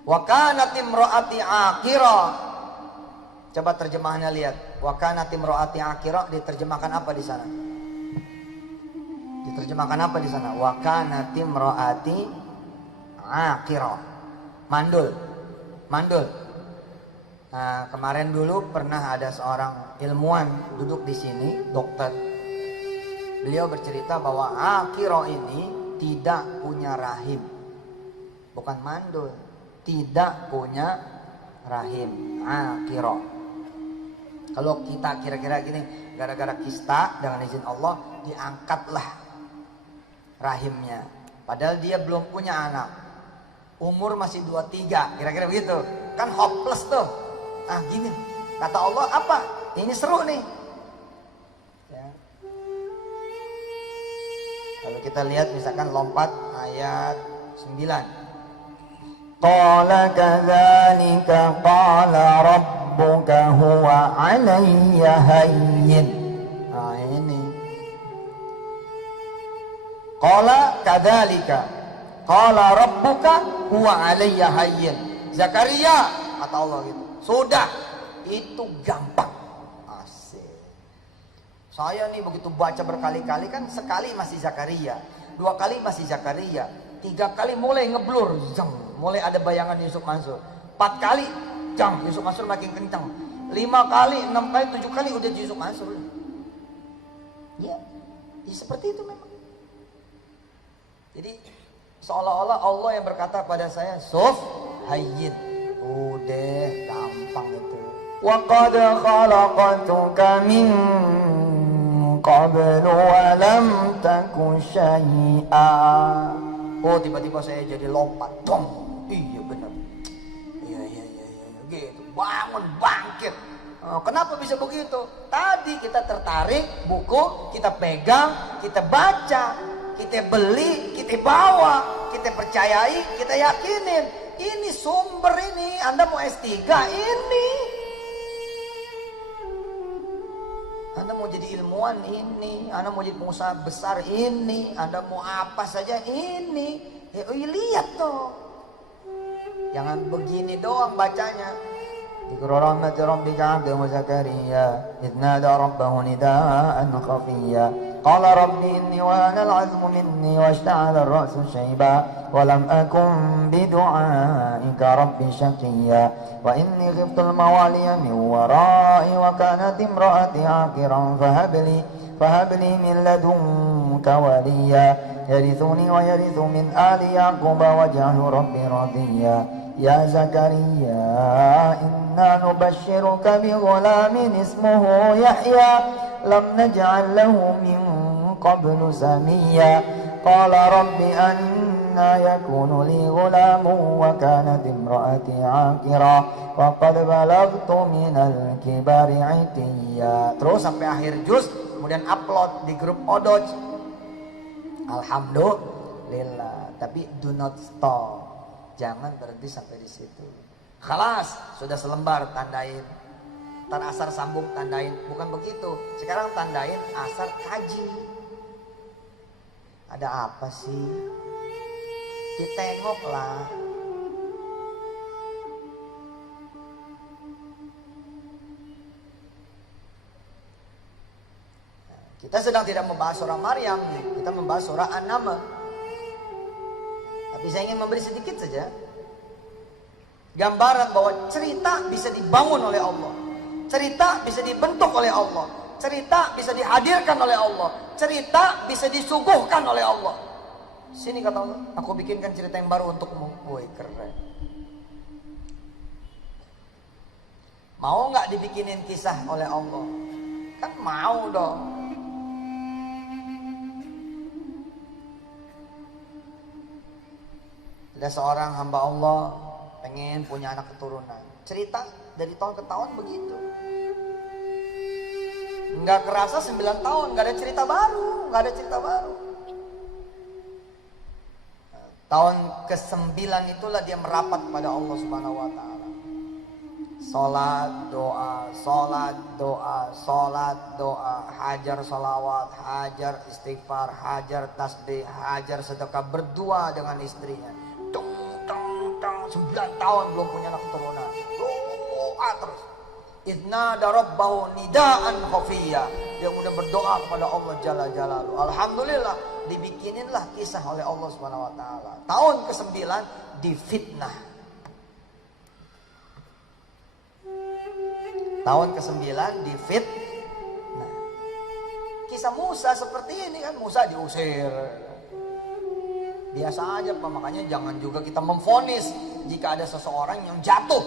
Wa kanat imraati aqira. Coba terjemahannya lihat. Wa kanat imraati aqira diterjemahkan apa di sana? Diterjemahkan apa di sana? Wa kanat imraati aqira. Mandul. Nah, kemarin dulu pernah ada seorang ilmuwan duduk di sini, dokter. Beliau bercerita bahwa aqira ini tidak punya rahim. Bukan mandul, tidak punya rahim. Aqira. Kalau kita kira-kira gini, gara-gara kista dengan izin Allah diangkatlah rahimnya. Padahal dia belum punya anak. Umur masih 23, kira-kira begitu. Kan hopeless tuh. Ah gini, kata Allah apa? Ini seru nih. Ya. Kalau kita lihat misalkan lompat ayat 9. Qala kadzalika qala rabbuka huwa 'alayya hayyin. Nah ini. Qala kadzalika qala rabbuka huwa 'alayya hayyin. Zakaria, kata Allah gitu. Sudah, itu gampang. Asik. Saya nih begitu baca berkali-kali kan, sekali masih Zakaria, 2 kali masih Zakaria, 3 kali mulai ngeblur, jeng, mulai ada bayangan Yusuf Mansur. 4 kali, jeng, Yusuf Mansur makin kencang. 5 kali, 6 kali, 7 kali udah Yusuf Mansur. Ya, ya seperti itu memang. Jadi seolah-olah Allah yang berkata pada saya, Suf, hayyin. Udah gampang itu. Wa qad khalaqtuka min qablu wa lam taku syai'a. Oh, tiba-tiba saya jadi lompat. Dong. Iya benar. Iya gitu. Bangun, bangkit. Kenapa bisa begitu? Tadi kita tertarik buku, kita pegang, kita baca, kita beli, kita bawa, kita percayai, kita yakinin. Ini sumber ini. Anda mau S3 ini. Anda mau jadi ilmuwan ini, Anda mau jadi pengusaha besar ini, Anda mau apa saja ini. Ya, lihat tuh. Jangan begini doang bacanya. Dzikru rahmati rabbika 'abdahu Zakariya idh nada rabbahu nidaa'an khafiyya qala rabbi inni wahana al-'azmu minni washta'ala ar-ra'su shayba wa lam akun bidu'aika rabbi shaqiyya wa inni khiftu al-mawaliya min wara'i wa kanat imra'ati 'aqiran fahabli min ladunka waliyya yarithuni wa yarithu min ali yaquba waj'alhu rabbi radiyya. Ya Zakaria, inna nubashshiruka bi ghulamin ismuhu Yahya lam naj'al lahu min qablu samiyya qala rabbi anna yakunu li ghulamun wa kanat imra'ati 'aqira wa qad balaghtu min al-kibari 'itiyya. Terus sampai akhir juz, kemudian upload di grup Odoj. Alhamdulillah. Tapi do not stop. Jangan berhenti sampai di situ. Khalas, sudah selembar tandain. Ntar asar sambung tandain. Bukan begitu. Sekarang tandain asar kaji. Ada apa sih? Ditengoklah. Kita sedang tidak membahas surah Maryam, kita membahas surah An-Naml. Tapi saya ingin memberi sedikit saja gambaran bahwa cerita bisa dibangun oleh Allah, cerita bisa dibentuk oleh Allah, cerita bisa dihadirkan oleh Allah, cerita bisa disuguhkan oleh Allah. Sini kata Allah, aku bikinkan cerita yang baru untukmu. Woi, keren. Mau nggak dibikinin kisah oleh Allah? Kan mau dong. Ada seorang hamba Allah pengen punya anak keturunan. Cerita dari tahun ke tahun begitu. Nggak kerasa 9 tahun, nggak ada cerita baru, nggak ada cerita baru. Tahun ke-9 itulah dia merapat kepada Allah Subhanahu wa taala. Salat, doa, salat, doa, salat, doa, hajar salawat, hajar istighfar, hajar tasbih, hajar sedekah, berdua dengan istrinya. 9 tahun belum punya anak keturunan. Doa terus. Idna darabbahu nidaan khafiyya. Dia kemudian berdoa kepada Allah Jalla Jalaluhu. Alhamdulillah dibikininlah kisah oleh Allah Subhanahu wa taala. Tahun ke-9 difitnah. Tahun ke-9 difitnah. Kisah Musa seperti ini kan, Musa diusir. Biasa aja Pak, makanya jangan juga kita memvonis jika ada seseorang yang jatuh.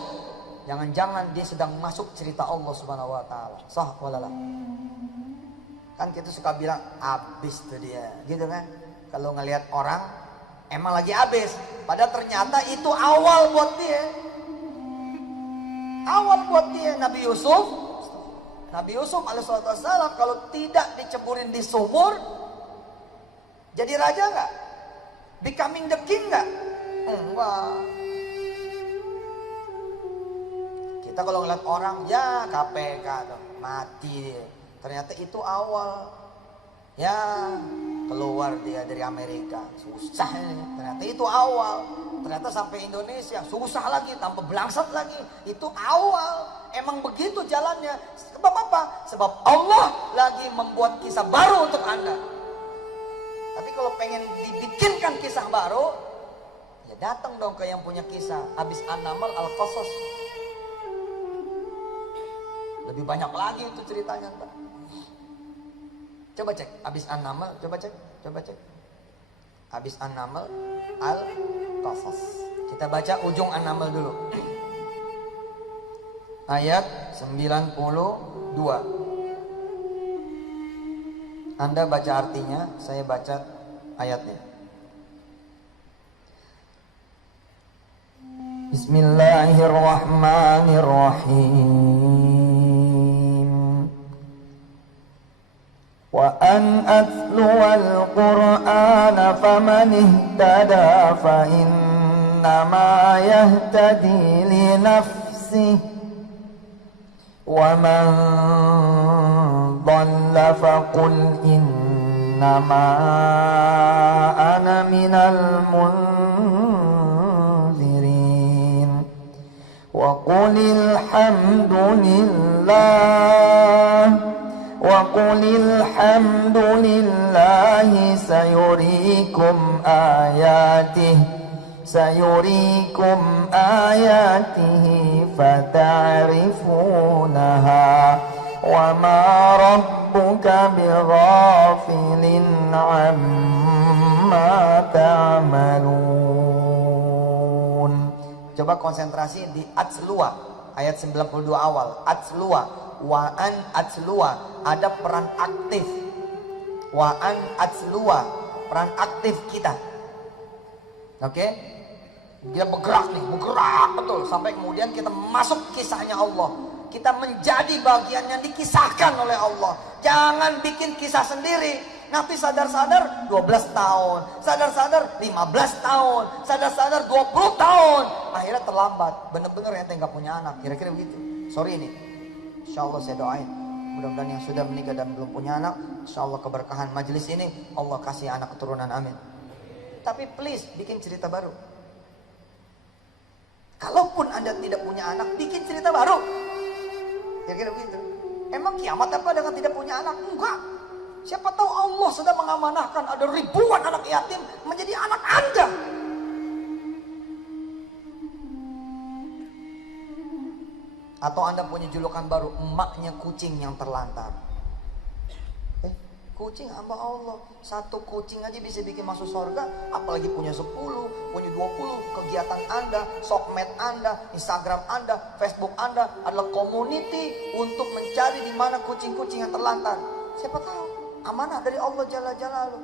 Jangan-jangan dia sedang masuk cerita Allah Subhanahu wa taala. Sah walala. Kan kita suka bilang abis tuh dia, gitu kan? Kalau ngelihat orang emang lagi abis, padahal ternyata itu awal buat dia. Awal buat dia. Nabi Yusuf alaihissalam kalau tidak diceburin di sumur jadi raja nggak? Becoming the king nggak? Enggak. Kita kalau ngeliat orang ya KPK tuh, mati dia. Ternyata itu awal. Ya keluar dia dari Amerika, susah ini. Ternyata itu awal. Ternyata sampai Indonesia susah lagi, tambah belangsat lagi. Itu awal. Emang begitu jalannya. Sebab apa? Sebab Allah lagi membuat kisah baru untuk Anda. Tapi kalau pengen dibikinkan kisah baru, ya datang dong ke yang punya kisah. Habis An-Naml Al-Qasas. Lebih banyak lagi itu ceritanya. Entah. Coba cek, habis An-Naml, coba cek. Habis An-Naml Al-Qasas. Kita baca ujung An-Naml dulu. Ayat 92. Anda baca artinya, saya baca ayatnya. Bismillahirrahmanirrahim. Wa an atluwal Qur'ana faman ihtada fa innama yahtadi li nafsihi wa man dhalla faqul innama ana minal munzirin wa qulil hamdulillahi sayurikum ayatihi fata'rifunaha wa ma rabbuka bighafilin amma ta'malun. Coba konsentrasi di atsluwa ayat 92 awal. Atsluwa wa an atsluwa, ada peran aktif. Wa an atsluwa, peran aktif kita. Oke? Dia bergerak betul sampai kemudian kita masuk kisahnya Allah. Kita menjadi bagian yang dikisahkan oleh Allah. Jangan bikin kisah sendiri. Nanti sadar-sadar 12 tahun, sadar-sadar 15 tahun, sadar-sadar 20 tahun. Akhirnya terlambat. Bener-bener yang nggak punya anak. Kira-kira begitu. Sorry nih. Insya Allah saya doain. Mudah-mudahan yang sudah menikah dan belum punya anak, insya Allah keberkahan majelis ini, Allah kasih anak keturunan, amin. Tapi please bikin cerita baru. Kalaupun Anda tidak punya anak, bikin cerita baru. Kira-kira begitu. Emang kiamat apa dengan tidak punya anak? Enggak. Siapa tahu Allah sedang mengamanahkan ada ribuan anak yatim menjadi anak Anda. Atau Anda punya julukan baru, emaknya kucing yang terlantar. Kucing hamba Allah. Satu kucing aja bisa bikin masuk surga, apalagi punya 10, punya 20. Kegiatan Anda, sosmed Anda, Instagram Anda, Facebook Anda adalah community untuk mencari di mana kucing-kucing yang terlantar. Siapa tahu amanah dari Allah Jalla Jalaluh.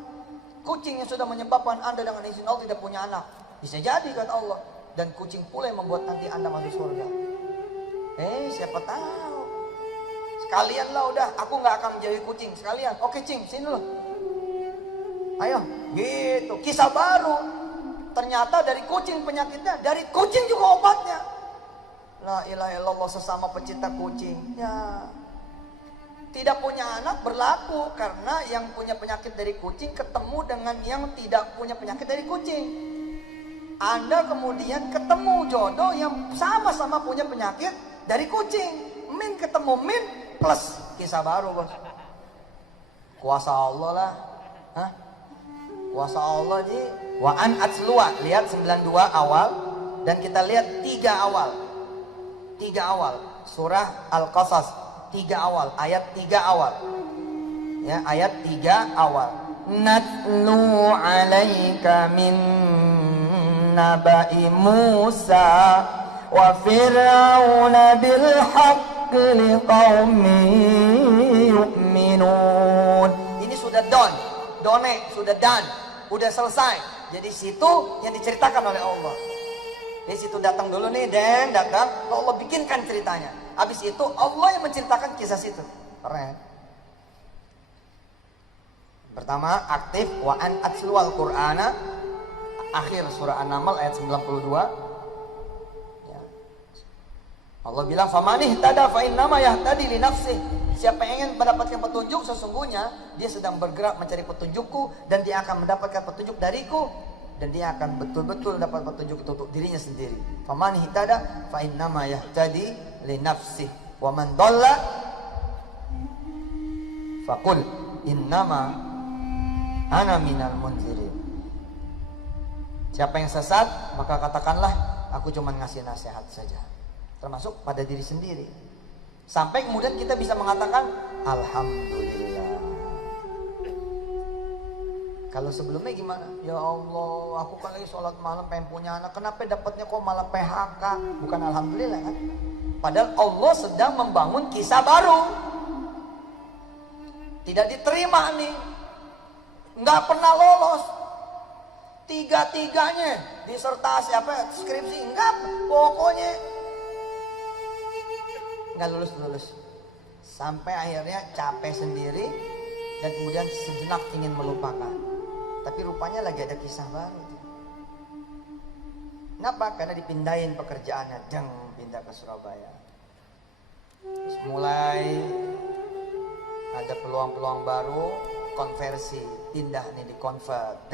Kucing yang sudah menyebabkan Anda dengan izin Allah tidak punya anak, bisa jadi kata Allah. Dan kucing pula yang membuat nanti Anda masuk surga. Siapa tahu. Sekalian lah udah, aku nggak akan menjadi kucing. Sekalian, oke cing, sini loh. Ayo, gitu. Kisah baru. Ternyata dari kucing penyakitnya, dari kucing juga obatnya. La ilaha illallah, sesama pecinta kucing. Ya. Tidak punya anak berlaku karena yang punya penyakit dari kucing ketemu dengan yang tidak punya penyakit dari kucing. Anda kemudian ketemu jodoh yang sama-sama punya penyakit dari kucing. Min ketemu min plus kisah baru, bos. Kuasa Allah lah. Hah? Kuasa Allah ji. Wa an atsluwa, lihat 92 awal dan kita lihat 3 awal. 3 awal. Surah Al-Qasas 3 awal, ayat 3 awal. Ya, ayat 3 awal. Natlu 'alaika min naba'i Musa wa fir'auna bil haqqi liqaumin yu'minun. Ini sudah done, sudah done, udah selesai. Jadi situ yang diceritakan oleh Allah. Di situ datang dulu nih, dan datang Allah bikinkan ceritanya. Habis itu Allah yang menceritakan kisah situ. Keren. Pertama aktif wa an atsluwal Qur'ana, akhir surah An-Naml ayat 92. Ya. Allah bilang famanih tada fa innama yahtadi li nafsihi. Siapa yang ingin mendapatkan petunjuk, sesungguhnya dia sedang bergerak mencari petunjukku dan dia akan mendapatkan petunjuk dariku dan dia akan betul-betul dapat petunjuk itu untuk dirinya sendiri. Famanih tada fa innama yahtadi li nafsihi wa man dhalla faqul innama ana minal munzirin. Siapa yang sesat, maka katakanlah aku cuma ngasih nasihat saja, termasuk pada diri sendiri. Sampai kemudian kita bisa mengatakan alhamdulillah. Kalau sebelumnya gimana? Ya Allah, aku kan lagi sholat malam pengen punya anak, kenapa dapatnya kok malah PHK? Bukan alhamdulillah kan? Padahal Allah sedang membangun kisah baru. Tidak diterima nih. Nggak pernah lolos. Tiga-tiganya disertasi skripsi enggak, pokoknya nggak lulus. Sampai akhirnya capek sendiri dan kemudian sejenak ingin melupakan. Tapi rupanya lagi ada kisah baru. Kenapa? Karena dipindahin pekerjaannya, pindah ke Surabaya. Terus mulai ada peluang-peluang baru, konversi, pindah nih di convert,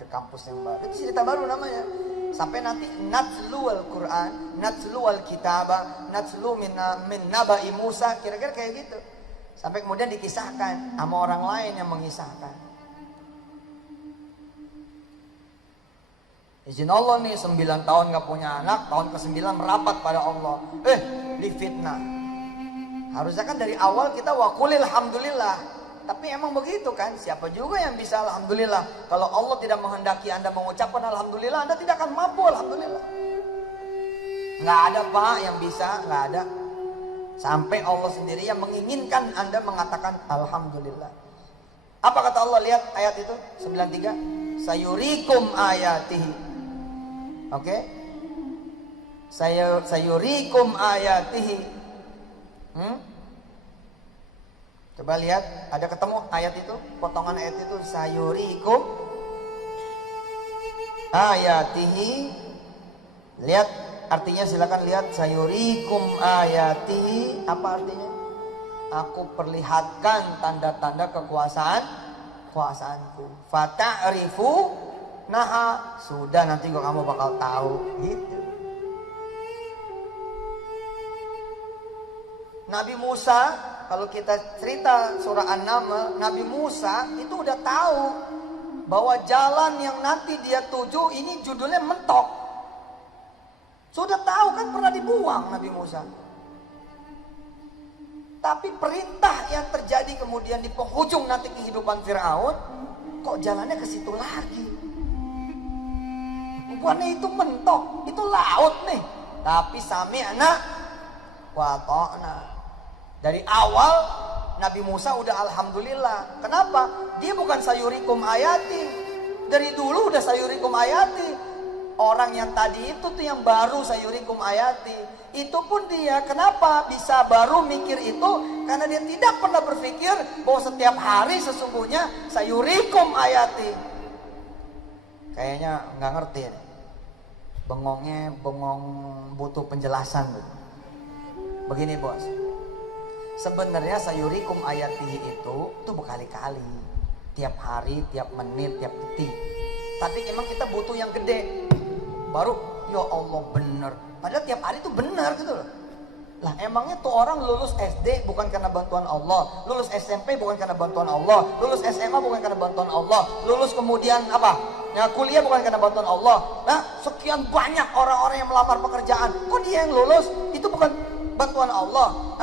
ke kampus yang baru. Itu cerita baru namanya. Sampai nanti natslu al-Quran, natslu al-kitaba, natslu min naba'i Musa, kira-kira kayak gitu. Sampai kemudian dikisahkan sama orang lain yang mengisahkan. Izin Allah nih 9 tahun gak punya anak, tahun ke-9 merapat pada Allah. Difitnah. Harusnya kan dari awal kita waqulil alhamdulillah. Tapi emang begitu kan? Siapa juga yang bisa alhamdulillah? Kalau Allah tidak menghendaki Anda mengucapkan alhamdulillah, Anda tidak akan mampu alhamdulillah. Nggak ada Pak yang bisa, nggak ada. Sampai Allah sendiri yang menginginkan Anda mengatakan alhamdulillah. Apa kata Allah? Lihat ayat itu 93. Sayurikum ayatihi. Oke? Sayurikum ayatihi. Coba lihat, ada ketemu ayat itu, potongan ayat itu, sayurikum ayatihi. Lihat artinya, silakan lihat, sayurikum ayatihi. Apa artinya? Aku perlihatkan tanda-tanda kekuasaanku. Fata'rifu naha, sudah nanti kamu bakal tahu gitu. Nabi Musa, kalau kita cerita surah An-Naml, Nabi Musa itu udah tahu bahwa jalan yang nanti dia tuju ini judulnya mentok. Sudah tahu kan, pernah dibuang Nabi Musa. Tapi perintah yang terjadi kemudian di penghujung nanti kehidupan Fir'aun, kok jalannya ke situ lagi. Bukannya itu mentok, itu laut nih. Tapi sami'na wa ta'na. Dari awal Nabi Musa udah alhamdulillah. Kenapa? Dia bukan sayurikum ayati. Dari dulu udah sayurikum ayati. Orang yang tadi itu tuh yang baru sayurikum ayati. Itu pun dia kenapa bisa baru mikir itu? Karena dia tidak pernah berpikir bahwa setiap hari sesungguhnya sayurikum ayati. Kayaknya nggak ngerti nih. Bengong butuh penjelasan. Begini bos. Sebenarnya sayurikum ayatihi itu berkali-kali, tiap hari, tiap menit, tiap detik. Tapi emang kita butuh yang gede, baru ya Allah bener. Padahal tiap hari itu benar gitu loh. Lah emangnya tuh orang lulus SD bukan karena bantuan Allah, lulus SMP bukan karena bantuan Allah, lulus SMA bukan karena bantuan Allah, lulus kemudian kuliah bukan karena bantuan Allah. Nah sekian banyak orang-orang yang melamar pekerjaan, kok dia yang lulus? Itu bukan bantuan Allah.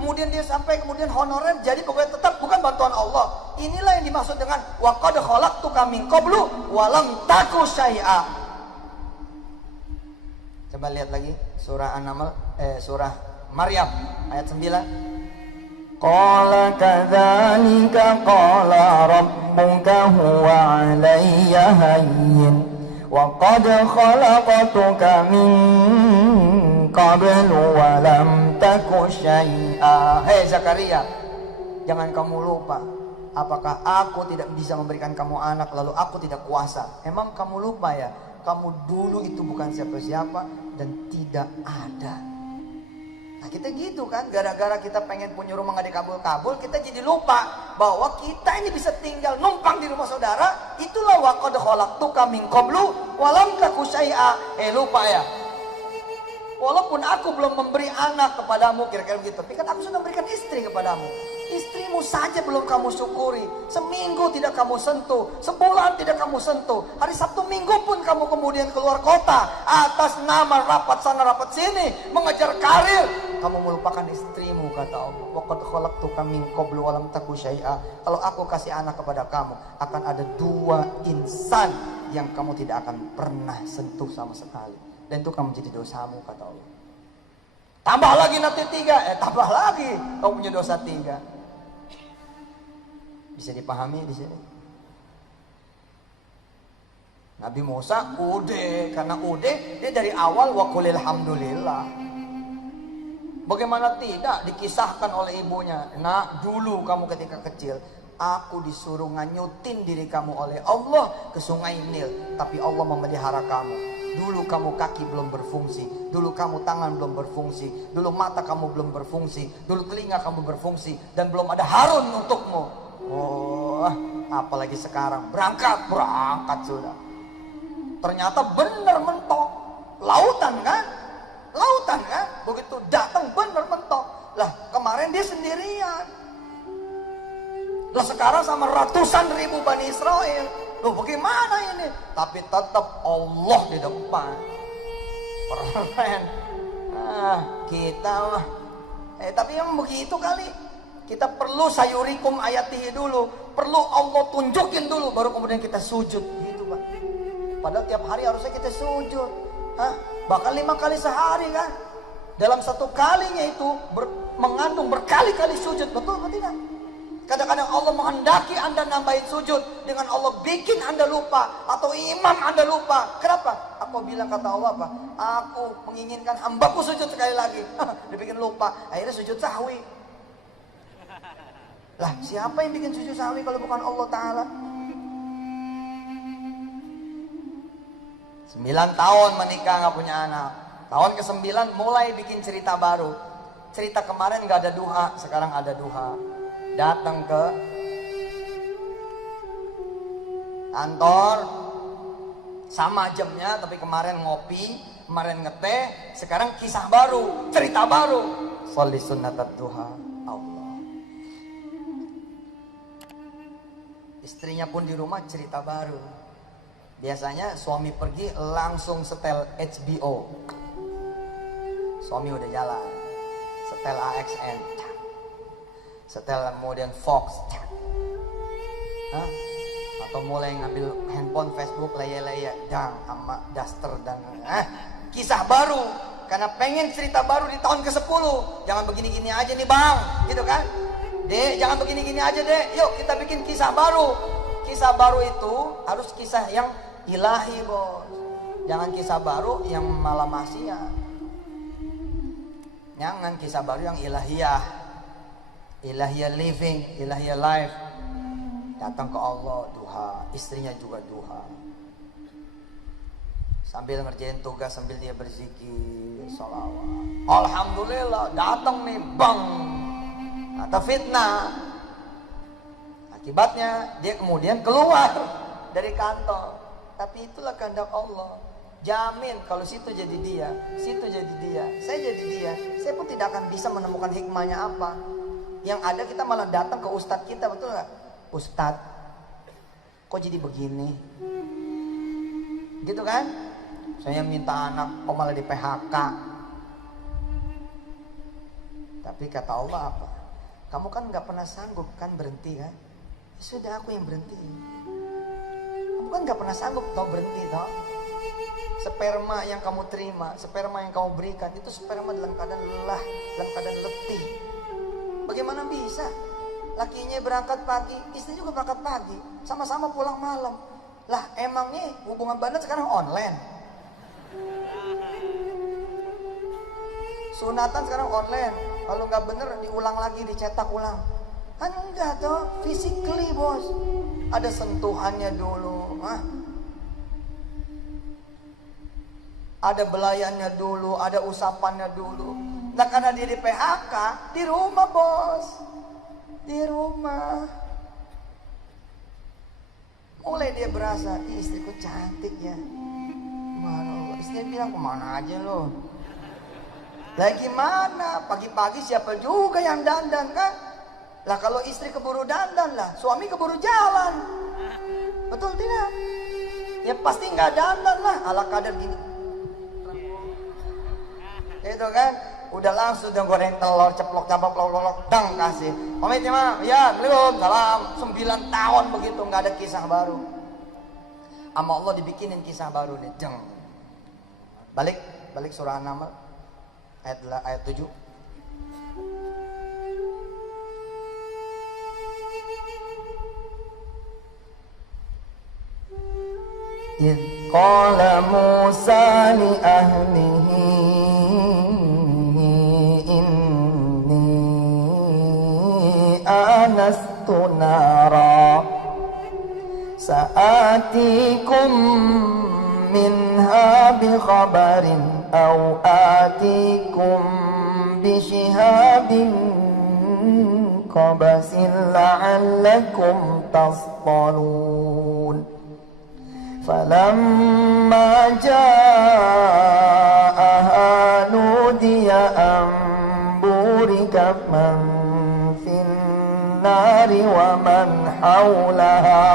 Kemudian dia sampai kemudian honorer jadi pegawai tetap, bukan bantuan Allah. Inilah yang dimaksud dengan wa qad khalaqtuka min qablu wa lam taku syai'a. Coba lihat lagi surah An-Naml, surah Maryam ayat 9. Qala kadzalika qala rabbuka huwa 'alayya hayyin wa qad khalaqtuka min qablu wa lam taku syai'a. Hei Zakaria, jangan kamu lupa, apakah aku tidak bisa memberikan kamu anak lalu aku tidak kuasa? Emang kamu lupa ya, kamu dulu itu bukan siapa-siapa dan tidak ada. Nah kita gitu kan, gara-gara kita pengen punya rumah gak dikabul-kabul, kita jadi lupa bahwa kita ini bisa tinggal numpang di rumah saudara. Itulah wa qad khalaqtuka min qablu wa lam taku syai'a. Lupa ya, walaupun aku belum memberi anak kepadamu, kira-kira begitu, tapi kan aku sudah memberikan istri kepadamu. Istrimu saja belum kamu syukuri. Seminggu tidak kamu sentuh, sebulan tidak kamu sentuh, hari Sabtu Minggu pun kamu kemudian keluar kota atas nama rapat sana rapat sini, mengejar karir. Kamu melupakan istrimu, kata Allah. Wa qad khalaqtuka min qablu wa lam taku syai'a. Kalau aku kasih anak kepada kamu, akan ada 2 insan yang kamu tidak akan pernah sentuh sama sekali. Dan itu kamu jadi dosamu, kata Allah. Tambah lagi nanti 3, tambah lagi kamu punya dosa 3. Bisa dipahami di sini? Nabi Musa udah, karena udah dia dari awal wa qulil hamdulillah. Bagaimana tidak dikisahkan oleh ibunya, nak dulu kamu ketika kecil aku disuruh nganyutin diri kamu oleh Allah ke sungai Nil, tapi Allah memelihara kamu. Dulu kamu kaki belum berfungsi, dulu kamu tangan belum berfungsi, dulu mata kamu belum berfungsi, dulu telinga kamu berfungsi, dan belum ada Harun untukmu. Oh, apalagi sekarang berangkat sudah. Ternyata benar mentok, lautan kan? Begitu datang benar mentok. Lah kemarin dia sendirian. Lah sekarang sama ratusan ribu Bani Israel. Loh bagaimana ini? Tapi tetap Allah di depan. Keren. Kita mah. Tapi yang begitu kali. Kita perlu sayurikum ayatihi dulu. Perlu Allah tunjukin dulu. Baru kemudian kita sujud. Gitu Pak. Padahal tiap hari harusnya kita sujud. Bahkan 5 kali sehari kan. Dalam satu kalinya itu mengandung berkali-kali sujud. Betul atau tidak? Kadang-kadang Allah menghendaki Anda nambahin sujud, dengan Allah bikin Anda lupa, atau imam Anda lupa. Kenapa? Aku bilang kata Allah apa? Aku menginginkan hambaku sujud sekali lagi. Dibikin lupa, akhirnya sujud sahwi. Lah siapa yang bikin sujud sahwi kalau bukan Allah Ta'ala? 9 tahun menikah gak punya anak. Tahun ke-9 mulai bikin cerita baru. Cerita kemarin gak ada duha, sekarang ada duha. Datang ke kantor sama jamnya, tapi kemarin ngopi, kemarin ngeteh, sekarang kisah baru, cerita baru. Sholli sunnatat duha. Allah. Istrinya pun di rumah cerita baru. Biasanya suami pergi langsung setel HBO. Suami udah jalan, setel AXN, setel kemudian Fox, atau mulai ngambil handphone Facebook laya-laya dang sama daster dan kisah baru, karena pengen cerita baru di tahun ke-10. Jangan begini-gini aja nih bang, gitu kan? Dek, jangan begini-gini aja dek, yuk kita bikin kisah baru. Kisah baru itu harus kisah yang ilahi bos, jangan kisah baru yang malah maksiat. Jangan kisah baru yang ilahiyah, ilahiyah living, ilahiyah life. Datang ke Allah duha, istrinya juga duha, sambil ngerjain tugas, sambil dia berzikir, sholawat. Alhamdulillah datang nih bang, atau fitnah. Akibatnya dia kemudian keluar dari kantor. Tapi itulah kehendak Allah. Jamin kalau situ jadi dia, situ jadi dia, saya jadi dia. Saya pun tidak akan bisa menemukan hikmahnya apa. Yang ada kita malah datang ke ustadz kita, betul gak? Ustadz, kok jadi begini? Gitu kan? Saya minta anak, kok malah di PHK? Tapi kata Allah apa? Kamu kan gak pernah sanggup kan berhenti kan? Ya sudah aku yang berhenti. Kamu kan gak pernah sanggup tau berhenti tau? Sperma yang kamu terima, sperma yang kamu berikan, itu sperma dalam keadaan lelah, dalam keadaan letih. Bagaimana bisa? Lakinya berangkat pagi, istri juga berangkat pagi, sama-sama pulang malam. Lah emangnya hubungan badan sekarang online? Sunatan sekarang online. Kalau nggak bener diulang lagi, dicetak ulang. Kan enggak toh, physically bos. Ada sentuhannya dulu, ada belayannya dulu, ada usapannya dulu. Nah karena dia di PHK, di rumah bos, di rumah. Mulai dia berasa, istriku cantik ya. Mana istrinya bilang kemana aja lo? Lagi mana? Pagi-pagi siapa juga yang dandan kan? Lah kalau istri keburu dandan lah, suami keburu jalan. Betul tidak? Ya pasti nggak dandan lah, ala kadar gini. Itu kan udah langsung udah goreng telur ceplok caplok lolok dang kasih pamit ya mah ya belum salam 9 tahun begitu nggak ada kisah baru. Sama Allah dibikinin kisah baru nih jeng. Balik surah An-Naml ayat 7. إذ قال موسى لأهله إني آنست نارا سآتيكم منها بخبر أو آتيكم بشهاب قبس لعلكم تصطلون فلما جاءها نودي أن بورك من في النار ومن حولها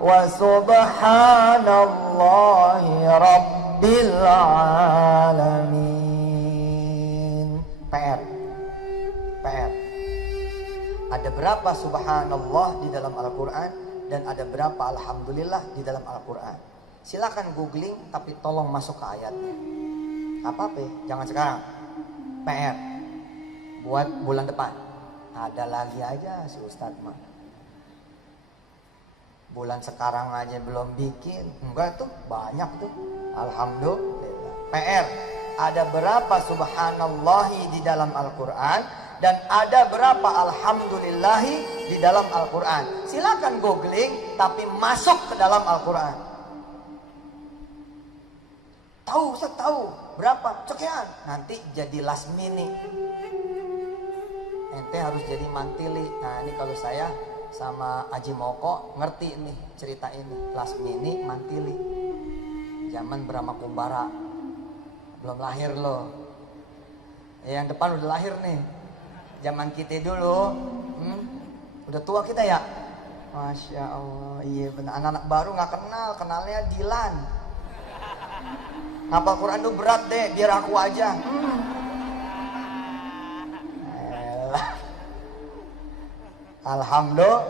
وسبحان الله رب العالمين. PR. Ada berapa subhanallah di dalam Al-Quran dan ada berapa alhamdulillah di dalam Al-Quran? Silakan googling, tapi tolong masuk ke ayatnya. Apa-apa, jangan sekarang. PR buat bulan depan. Ada lagi aja si Ustadz mah. Bulan sekarang aja belum bikin. Enggak tuh, banyak tuh. Alhamdulillah. PR, ada berapa subhanallahi di dalam Al-Quran dan ada berapa alhamdulillahi di dalam Al-Quran. Silakan googling, tapi masuk ke dalam Al-Quran. Tahu, Ustaz tahu berapa? Cekean. Nanti jadi last minute. Ente harus jadi mantili. Nah ini kalau saya sama Aji Moko ngerti nih cerita ini. Last minute mantili. Zaman Brahma Kumbara. Belum lahir loh. Yang depan udah lahir nih. Zaman kita dulu, udah tua kita ya. Masya Allah, iya benar. Anak-anak baru nggak kenalnya Dilan. Hafal Quran tuh berat deh, biar aku aja. Alhamdulillah.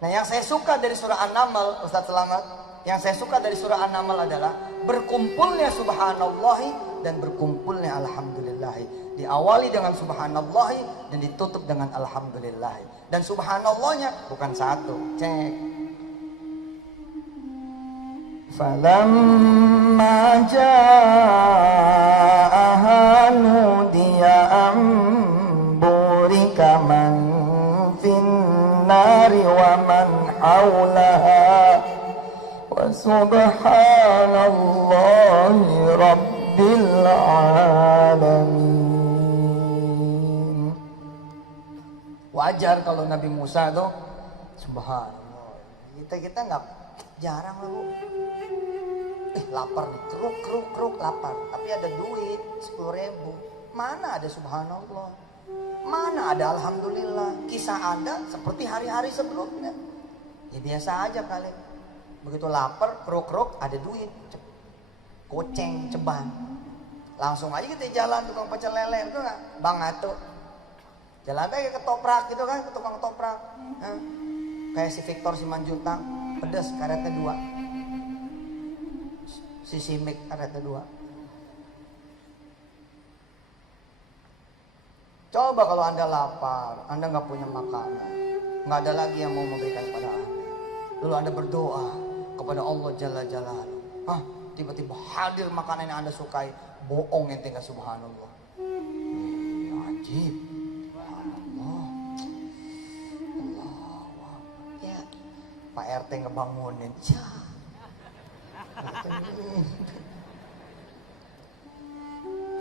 Nah yang saya suka dari surah An-Naml, Ustadz Selamat, yang saya suka dari surah An-Naml adalah berkumpulnya subhanallahi dan berkumpulnya alhamdulillahi. Diawali dengan subhanallahi dan ditutup dengan alhamdulillahi. Dan subhanallahnya bukan satu. Cek. Falamma ja'aha nudiya am burika man fin nari wa man hawlaha wa subhanallahi rabbil alamin. Wajar kalau Nabi Musa tuh subhanallah. Kita nggak jarang lah bu. Lapar nih, keruk lapar. Tapi ada duit 10.000. Mana ada subhanallah? Mana ada alhamdulillah? Kisah Anda seperti hari-hari sebelumnya. Ya biasa aja kali. Begitu lapar, keruk ada duit. Goceng, ceban. Langsung aja kita jalan tukang pecel lele itu nggak? Bang Atu. Jalan aja ketoprak gitu kan, ke tukang ketoprak. Kayak si Victor Simanjuntak, pedas karetnya 2. Si Simik karetnya 2. Coba kalau Anda lapar, Anda nggak punya makanan, nggak ada lagi yang mau memberikan pada Anda. Lalu Anda berdoa kepada Allah Jalla Jalaluhu. Tiba-tiba hadir makanan yang Anda sukai, bohong ente nggak subhanallah. Ajib. Pak RT ngebangunin,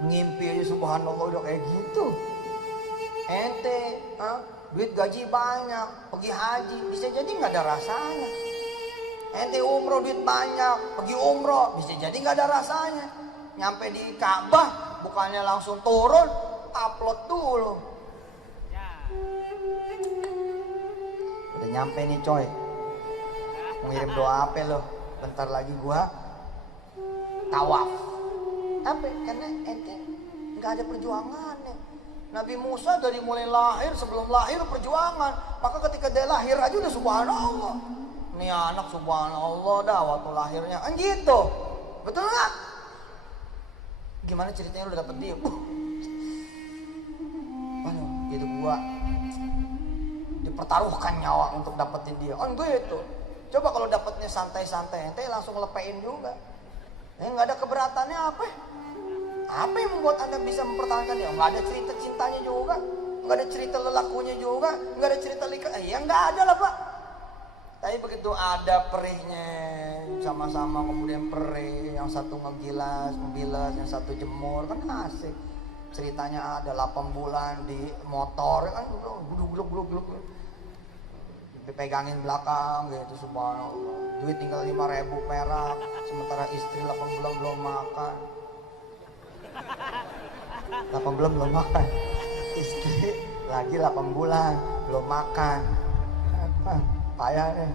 ngimpi aja subhanallah udah kayak gitu. Ente, duit gaji banyak, pergi haji, bisa jadi nggak ada rasanya. Ente umroh duit banyak, pergi umroh, bisa jadi nggak ada rasanya. Nyampe di Ka'bah, bukannya langsung turun, upload dulu. Udah nyampe nih coy. Mengirim doa apa lo? Bentar lagi gua tawaf. Apa? Karena ente nggak ada perjuangannya. Nabi Musa dari mulai lahir, sebelum lahir perjuangan. Maka ketika dia lahir aja udah subhanallah. Nih anak subhanallah dah waktu lahirnya. Kan gitu. Betul nggak? Gimana ceritanya lu dapet dia? Aduh, gitu gua dipertaruhkan nyawa untuk dapetin dia. Gitu. Coba kalau dapatnya santai-santai, ente langsung lepein juga. Nggak ada keberatannya apa? Apa yang membuat Anda bisa mempertahankan dia? Nggak ada cerita cintanya juga, nggak ada cerita lelakunya juga, nggak ada cerita lika. Ya nggak ada lah Pak. Tapi begitu ada perihnya, sama-sama kemudian perih, yang satu ngegilas, yang satu jemur, kan asik. Ceritanya ada 8 bulan di motor, kan gluk. Dipegangin belakang gitu, subhanallah. Duit tinggal 5.000 perak, sementara istri 8 bulan belum makan. 8 bulan belum makan. Istri lagi 8 bulan belum makan. Payah nih.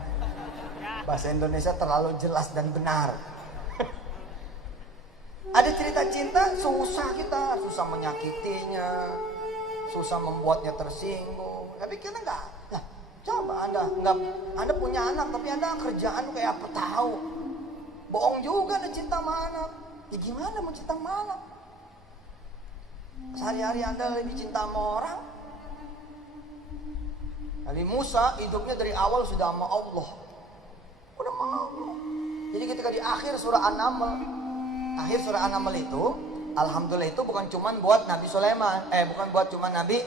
Bahasa Indonesia terlalu jelas dan benar. Ada cerita cinta susah kita, susah menyakitinya, susah membuatnya tersinggung. Tapi kita enggak. Nah, coba Anda punya anak tapi Anda kerjaan kayak apa tahu. Bohong juga ada cinta sama anak. Ya gimana mau cinta sama anak? Sehari-hari Anda lebih cinta sama orang. Nabi Musa hidupnya dari awal sudah sama Allah. Udah sama Allah. Jadi ketika di akhir surah An-Naml itu, alhamdulillah itu bukan cuma buat Nabi Sulaiman, bukan buat cuma Nabi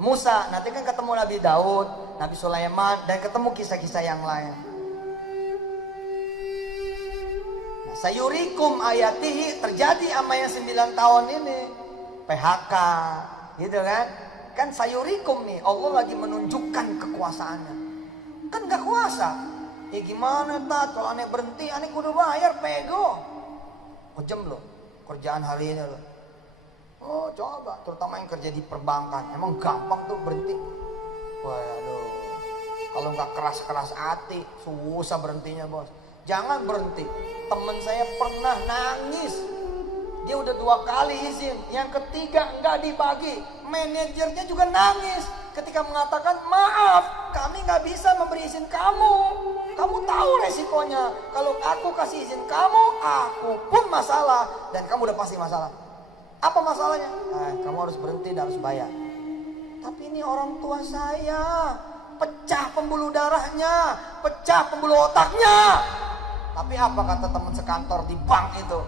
Musa. Nanti kan ketemu Nabi Daud, Nabi Sulaiman, dan ketemu kisah-kisah yang lain. Nah, sayurikum ayatihi terjadi sama yang 9 tahun ini. PHK, gitu kan? Kan sayurikum nih, Allah lagi menunjukkan kekuasaannya. Kan gak kuasa. Ya gimana Tat, kalau aneh berhenti, aneh kudu bayar pego. Kejam loh, kerjaan hari ini loh. Oh coba, terutama yang kerja di perbankan, emang gampang tuh berhenti. Waduh, kalau nggak keras-keras hati, susah berhentinya bos. Jangan berhenti. Temen saya pernah nangis. Dia udah 2 kali izin, yang ketiga nggak dibagi. Manajernya juga nangis ketika mengatakan maaf, kami nggak bisa memberi izin kamu. Kamu tahu resikonya. Kalau aku kasih izin kamu, aku pun masalah dan kamu udah pasti masalah. Apa masalahnya? Kamu harus berhenti dan harus bayar. Tapi ini orang tua saya, pecah pembuluh darahnya, pecah pembuluh otaknya. Tapi apa kata teman sekantor di bank itu?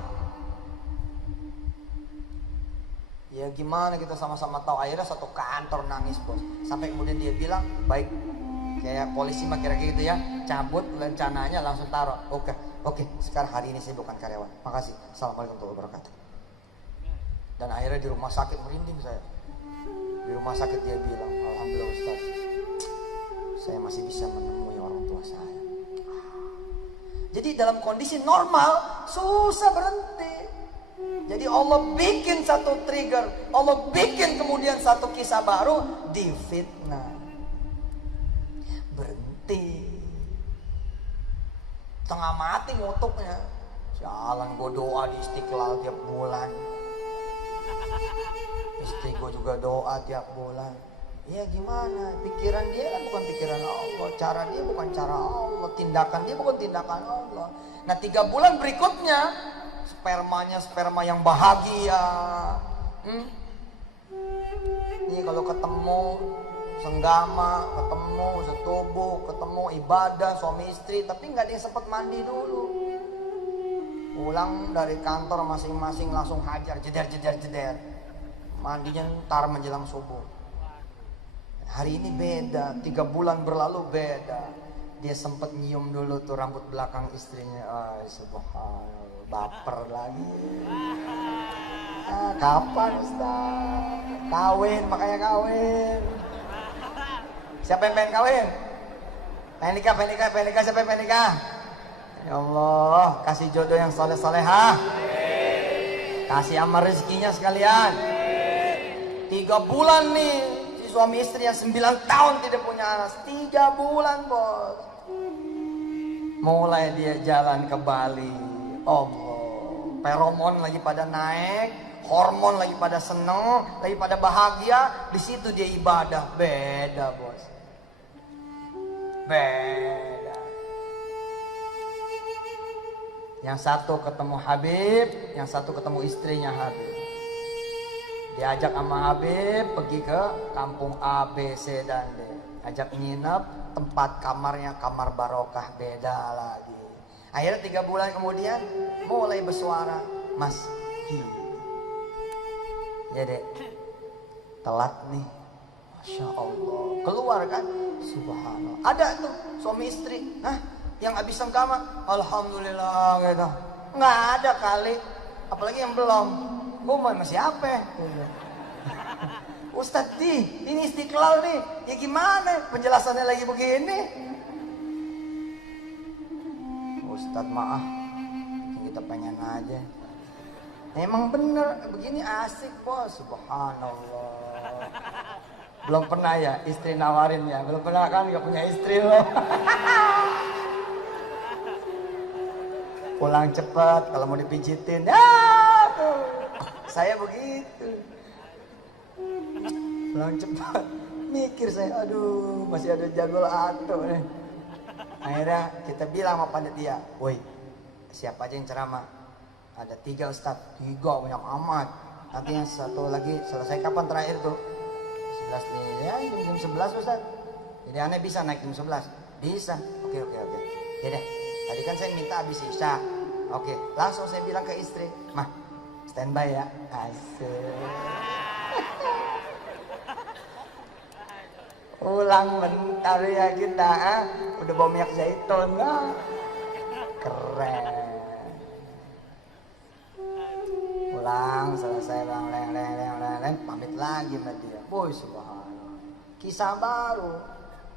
Ya gimana kita sama-sama tahu, akhirnya satu kantor nangis bos. Sampai kemudian dia bilang, baik, kayak polisi mah kira-kira gitu ya, cabut rencananya langsung taruh. Oke, sekarang hari ini saya bukan karyawan. Makasih, assalamualaikum warahmatullahi wabarakatuh. Dan akhirnya di rumah sakit merinding saya. Di rumah sakit dia bilang, alhamdulillah Ustaz, saya masih bisa menemui orang tua saya. Jadi dalam kondisi normal susah berhenti. Jadi Allah bikin satu trigger, Allah bikin kemudian satu kisah baru, difitnah. Berhenti. Tengah mati ngutuknya. Jalan gue doa di Istiqlal tiap bulan. Istri gue juga doa tiap bulan. Ya gimana, pikiran dia kan bukan pikiran Allah, cara dia bukan cara Allah, tindakan dia bukan tindakan Allah. Nah 3 bulan berikutnya spermanya sperma yang bahagia. Ini kalau ketemu senggama, ketemu setubuh, ketemu ibadah suami istri, tapi nggak ada yang sempat mandi dulu. Pulang dari kantor masing-masing langsung hajar, jeder. Mandinya ntar menjelang subuh. Hari ini beda, 3 bulan berlalu beda. Dia sempat nyium dulu tuh rambut belakang istrinya. Subhanallah, baper lagi. Kapan Ustaz? Kawin, makanya kawin. Siapa yang pengen kawin? Pengen nikah, siapa yang pengen nikah? Ya Allah, kasih jodoh yang soleh-solehah. Kasih amal rezekinya sekalian. 3 bulan nih, si suami istri yang 9 tahun tidak punya anak. 3 bulan bos. Mulai dia jalan ke Bali. Allah, feromon lagi pada naik, hormon lagi pada seneng, lagi pada bahagia. Di situ dia ibadah. Beda bos, beda. Yang satu ketemu Habib, yang satu ketemu istrinya Habib. Diajak sama Habib pergi ke kampung A, B, C, dan D. Ajak nginep, tempat kamarnya kamar barokah, beda lagi. Akhirnya 3 bulan kemudian mulai bersuara, Mas, ya dek, telat nih. Masya Allah. Keluar kan, subhanallah. Ada tuh suami istri, yang habis sengkama, alhamdulillah gitu. Nggak ada kali, apalagi yang belum. Gue mau masih apa? Ustadz ini Istiqlal nih, ya gimana? Penjelasannya lagi begini. Ustadz maaf, kita pengen aja. Emang bener, begini asik bos, subhanallah. Belum pernah ya istri nawarin ya, belum pernah kan gak punya istri loh. Pulang cepet, kalau mau dipijitin, tuh. Saya begitu. Pulang cepat, mikir saya, aduh masih ada jadwal ato nih. Akhirnya kita bilang sama panitia, woi siapa aja yang ceramah? Ada 3 Ustadz, 3 banyak amat. Nanti yang satu lagi selesai kapan terakhir tuh? 11 nih, ya jam 11 Ustadz. Jadi aneh bisa naik jam 11? Bisa, oke. Ya deh, tadi kan saya minta habis Isya. Oke, langsung saya bilang ke istri, Mah, standby ya. Asik. Ulang bentar ya kita, udah bawa minyak zaitun, keren. Pulang selesai leng, pamit lagi sama dia. Boy, subhanallah. Kisah baru,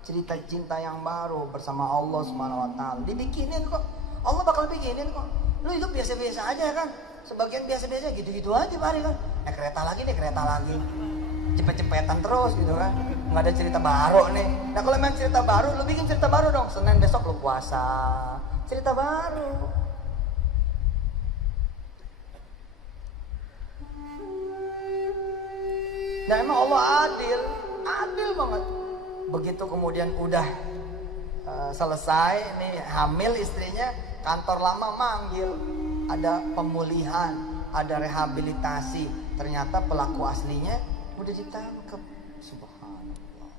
cerita cinta yang baru bersama Allah Subhanahu wa taala. Dibikinin kok. Allah bakal bikinin kok. Lu hidup biasa-biasa aja kan. Sebagian biasa-biasa gitu-gitu aja hari kan. Kereta lagi. Cepet-cepetan terus gitu kan. Nggak ada cerita baru nih. Nah kalau main cerita baru, lu bikin cerita baru dong. Senin besok lu puasa. Cerita baru. Nah emang Allah adil banget. Begitu kemudian udah selesai nih hamil istrinya, kantor lama manggil, ada pemulihan, ada rehabilitasi. Ternyata pelaku aslinya udah ditangkap. Subhanallah.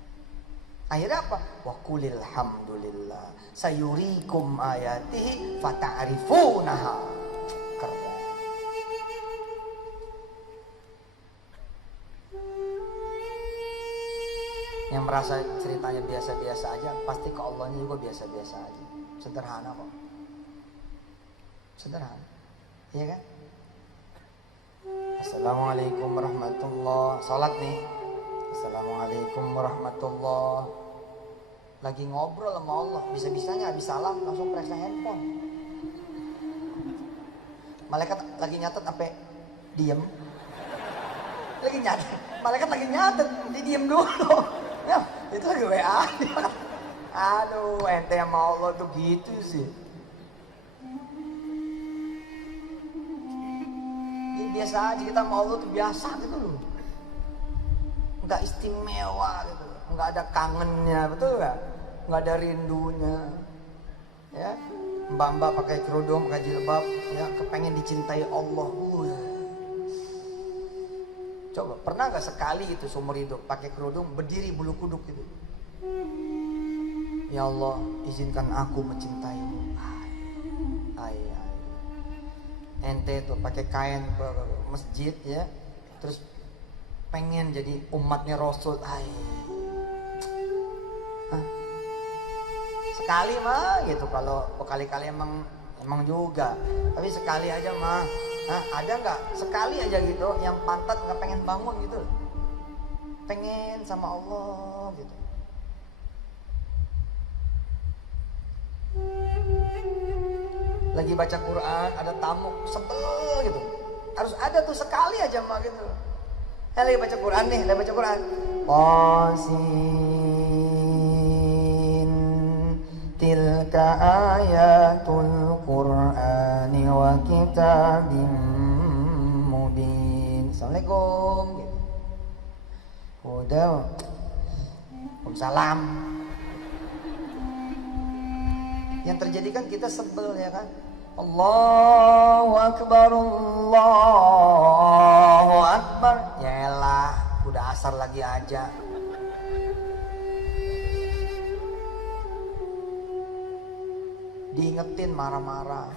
Akhirnya apa? Wa qulil hamdulillah sayurikum ayatihi fata'rifunaha. Keren. Yang merasa ceritanya biasa-biasa aja, pasti ke Allahnya juga biasa-biasa aja. Sederhana kok. Sederhana. Iya kan? Assalamualaikum warahmatullahi. Salat nih. Assalamualaikum warahmatullahi. Lagi ngobrol sama Allah, bisa-bisanya habis salam langsung periksa handphone. Malaikat lagi nyatet sampai diem. Lagi nyatet. Malaikat lagi nyatet, diem dulu. Ya, itu lagi WA. Aduh, ente sama Allah tuh gitu sih. Ini biasa aja, kita sama Allah tuh biasa gitu loh. Nggak istimewa gitu, nggak ada kangennya, betul nggak? Nggak ada rindunya, ya. Mbak-mbak pakai kerudung, pakai jilbab, ya, kepengen dicintai Allah. Coba, pernah nggak sekali itu seumur hidup pakai kerudung berdiri bulu kuduk gitu? Ya Allah, izinkan aku mencintaimu. Ay. Ente tuh pakai kain masjid ya, terus pengen jadi umatnya Rasul. Sekali mah gitu, kalau berkali-kali emang juga, tapi sekali aja mah. Ada nggak sekali aja gitu yang pantat nggak pengen bangun gitu, pengen sama Allah gitu. Lagi baca Quran ada tamu sebel gitu, harus ada tuh sekali aja mah gitu. Lagi baca Quran nih, lagi baca Quran. Qasin tilka ayatul Qur'ani wa kitabim mubin. Assalamualaikum gitu. Udah, Waalaikumsalam. Yang terjadi kan kita sebel ya kan. Allahu Akbar, Allahu Akbar. Ya pasar lagi aja. Diingetin marah-marah.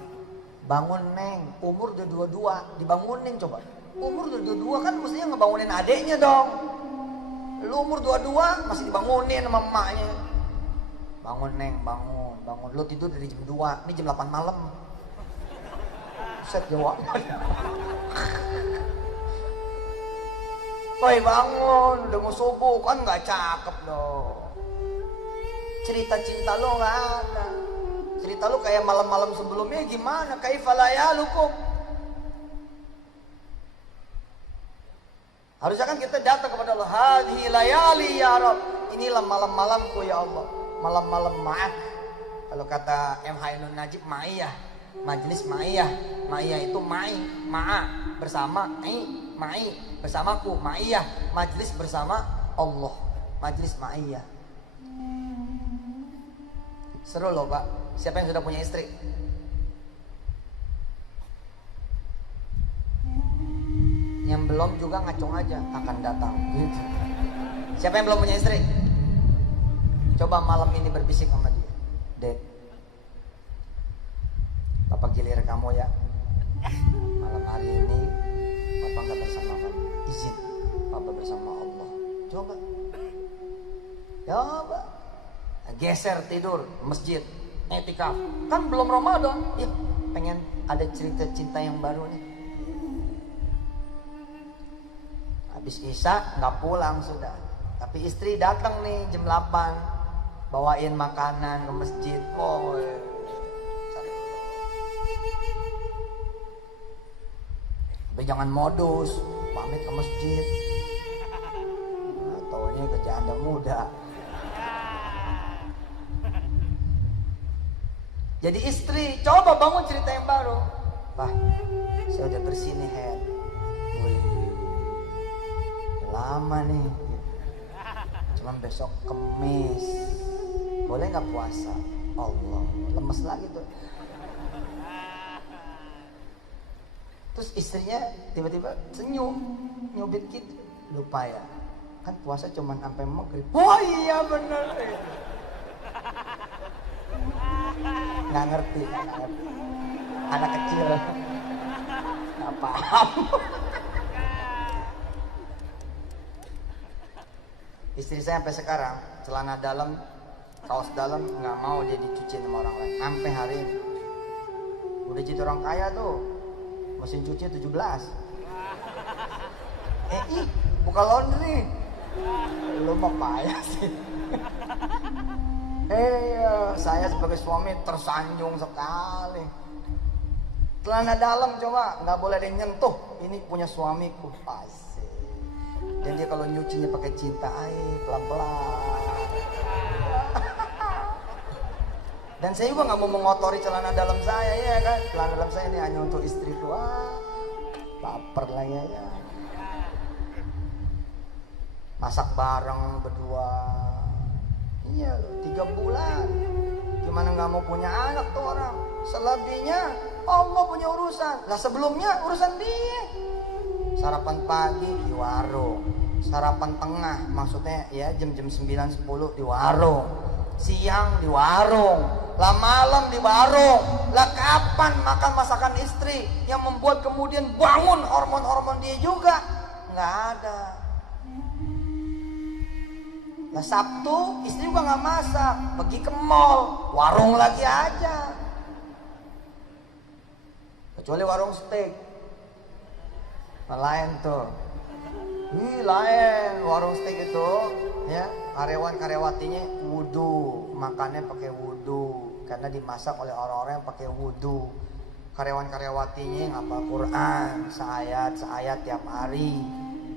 Bangun neng, umur udah 22, dibangunin coba. Umur udah 22 kan mestinya ngebangunin adeknya dong. Lu umur 22 masih dibangunin sama emaknya. Bangun neng, bangun, bangun. Lu tidur dari jam 2, ini jam 8 malam. Set jawaban. Woi bangun, udah mau subuh, kan gak cakep dong. Cerita cinta lo gak ada. Cerita lu kayak malam-malam sebelumnya gimana? Kaifa layalukum? Harusnya kan kita datang kepada Allah. Hadhi layali ya Rabb. Inilah malam-malamku ya Allah. Malam-malam ma'ak. Kalau kata M. Hainun Najib, ma'iyah. Majlis ma'iyah. Ma'iyah itu ma'i, ma'a. Bersama, ma'i. Bersamaku, ma'iyah. Majlis bersama Allah. Majlis ma'iyah. Seru loh Pak. Siapa yang sudah punya istri? Yang belum juga ngacung aja, akan datang gitu. Siapa yang belum punya istri? Coba malam ini berbisik sama dia. Dek, Papa gilir kamu ya. Malam hari ini Papa gak bersama kamu. Izin Papa bersama Allah. Coba. Coba. Geser tidur masjid. Etikaf, kan belum Ramadan, ya pengen ada cerita cinta yang baru nih. Habis Isya nggak pulang sudah, tapi istri datang nih jam 8, bawain makanan ke masjid. Oh, tapi jangan modus, pamit ke masjid. Nah, taunya ke janda muda. Jadi istri, coba bangun cerita yang baru. Bah, saya udah bersih nih head. Wih, lama nih. Cuman besok Kemis. Boleh gak puasa? Allah, lemes lagi tuh. Terus istrinya tiba-tiba senyum, nyubit gitu. Lupa ya, kan puasa cuman sampai maghrib. Oh iya bener. Nggak ngerti. Anak kecil nggak paham. Istri saya sampai sekarang celana dalam, kaos dalam nggak mau dia dicuci sama orang lain sampai hari ini. Udah jadi orang kaya tuh, mesin cuci 17. Buka laundry. Lu mah payah sih. Saya sebagai suami tersanjung sekali. Celana dalam coba nggak boleh ada yang nyentuh. Ini punya suamiku, asik. Dan dia kalau nyucinya pakai cinta, pelan-pelan. Dan saya juga nggak mau mengotori celana dalam saya ya kan. Celana dalam saya ini hanya untuk istriku. Baper lah ya. Masak bareng berdua. Iya, 3 bulan. Gimana nggak mau punya anak tuh orang? Selebihnya Allah punya urusan. Lah sebelumnya urusan dia. Sarapan pagi di warung, sarapan tengah, maksudnya ya jam-jam 9-10 di warung, siang di warung, lah malam di warung. Lah kapan makan masakan istri yang membuat kemudian bangun hormon-hormon dia juga? Nggak ada. Nah Sabtu istri juga nggak masak, pergi ke mall, warung lagi aja. Kecuali warung steak, nah, lain tuh. Lain warung steak itu, ya karyawan-karyawatinya wudu, makannya pakai wudu, karena dimasak oleh orang-orang yang pakai wudu. Karyawan-karyawatinya ngapal Quran, seayat tiap hari.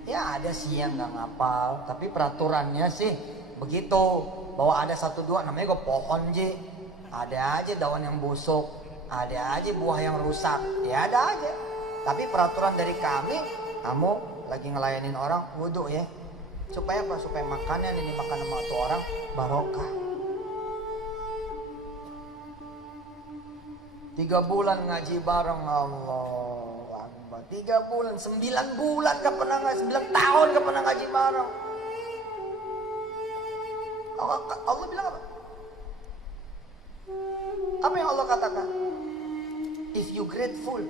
Ya ada sih yang nggak ngapal, tapi peraturannya sih begitu. Bahwa ada 1-2 namanya gue pohon Ji. Ada aja daun yang busuk, ada aja buah yang rusak, ya ada aja. Tapi peraturan dari kami, kamu lagi ngelayanin orang wudu ya. Supaya apa? Supaya makanan ini makan sama tuh orang barokah. 3 bulan ngaji bareng, Allah. 3 bulan, 9 bulan gak pernah ngaji, 9 tahun gak pernah ngaji bareng. Allah bilang apa? Apa yang Allah katakan? If you grateful,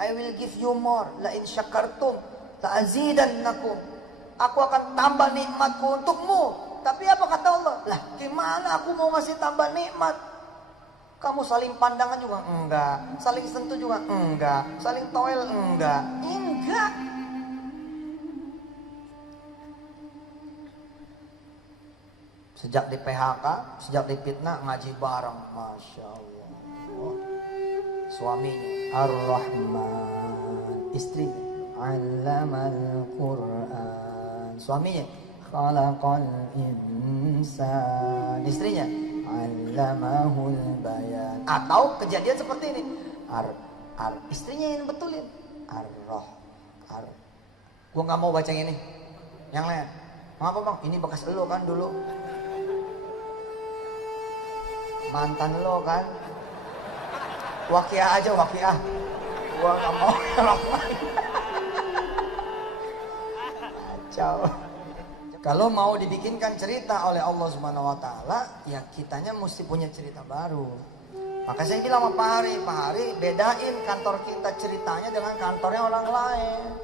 I will give you more. La in syakartum la azidannakum. Aku akan tambah nikmatku untukmu. Tapi apa kata Allah? Lah, gimana aku mau ngasih tambah nikmat? Kamu saling pandangan juga enggak, saling sentuh juga enggak, saling toel enggak. Enggak. Sejak di PHK, sejak difitnah ngaji bareng, masya Allah. Suaminya Ar-Rahman, istrinya Allamal Quran, suaminya Khalaqal Insan, istrinya Allamahul Bayan. Atau kejadian seperti ini, istrinya yang betulin gua nggak mau baca yang ini, yang lain. Ngapa bang? Ini bekas lo kan dulu, mantan lo kan. Waqiah aja, waqiah. Gua nggak mau yang lain. Kacau. Kalau mau dibikinkan cerita oleh Allah Subhanahu wa taala, ya kitanya mesti punya cerita baru. Maka saya bilang sama Pak Hari, bedain kantor kita ceritanya dengan kantornya orang lain.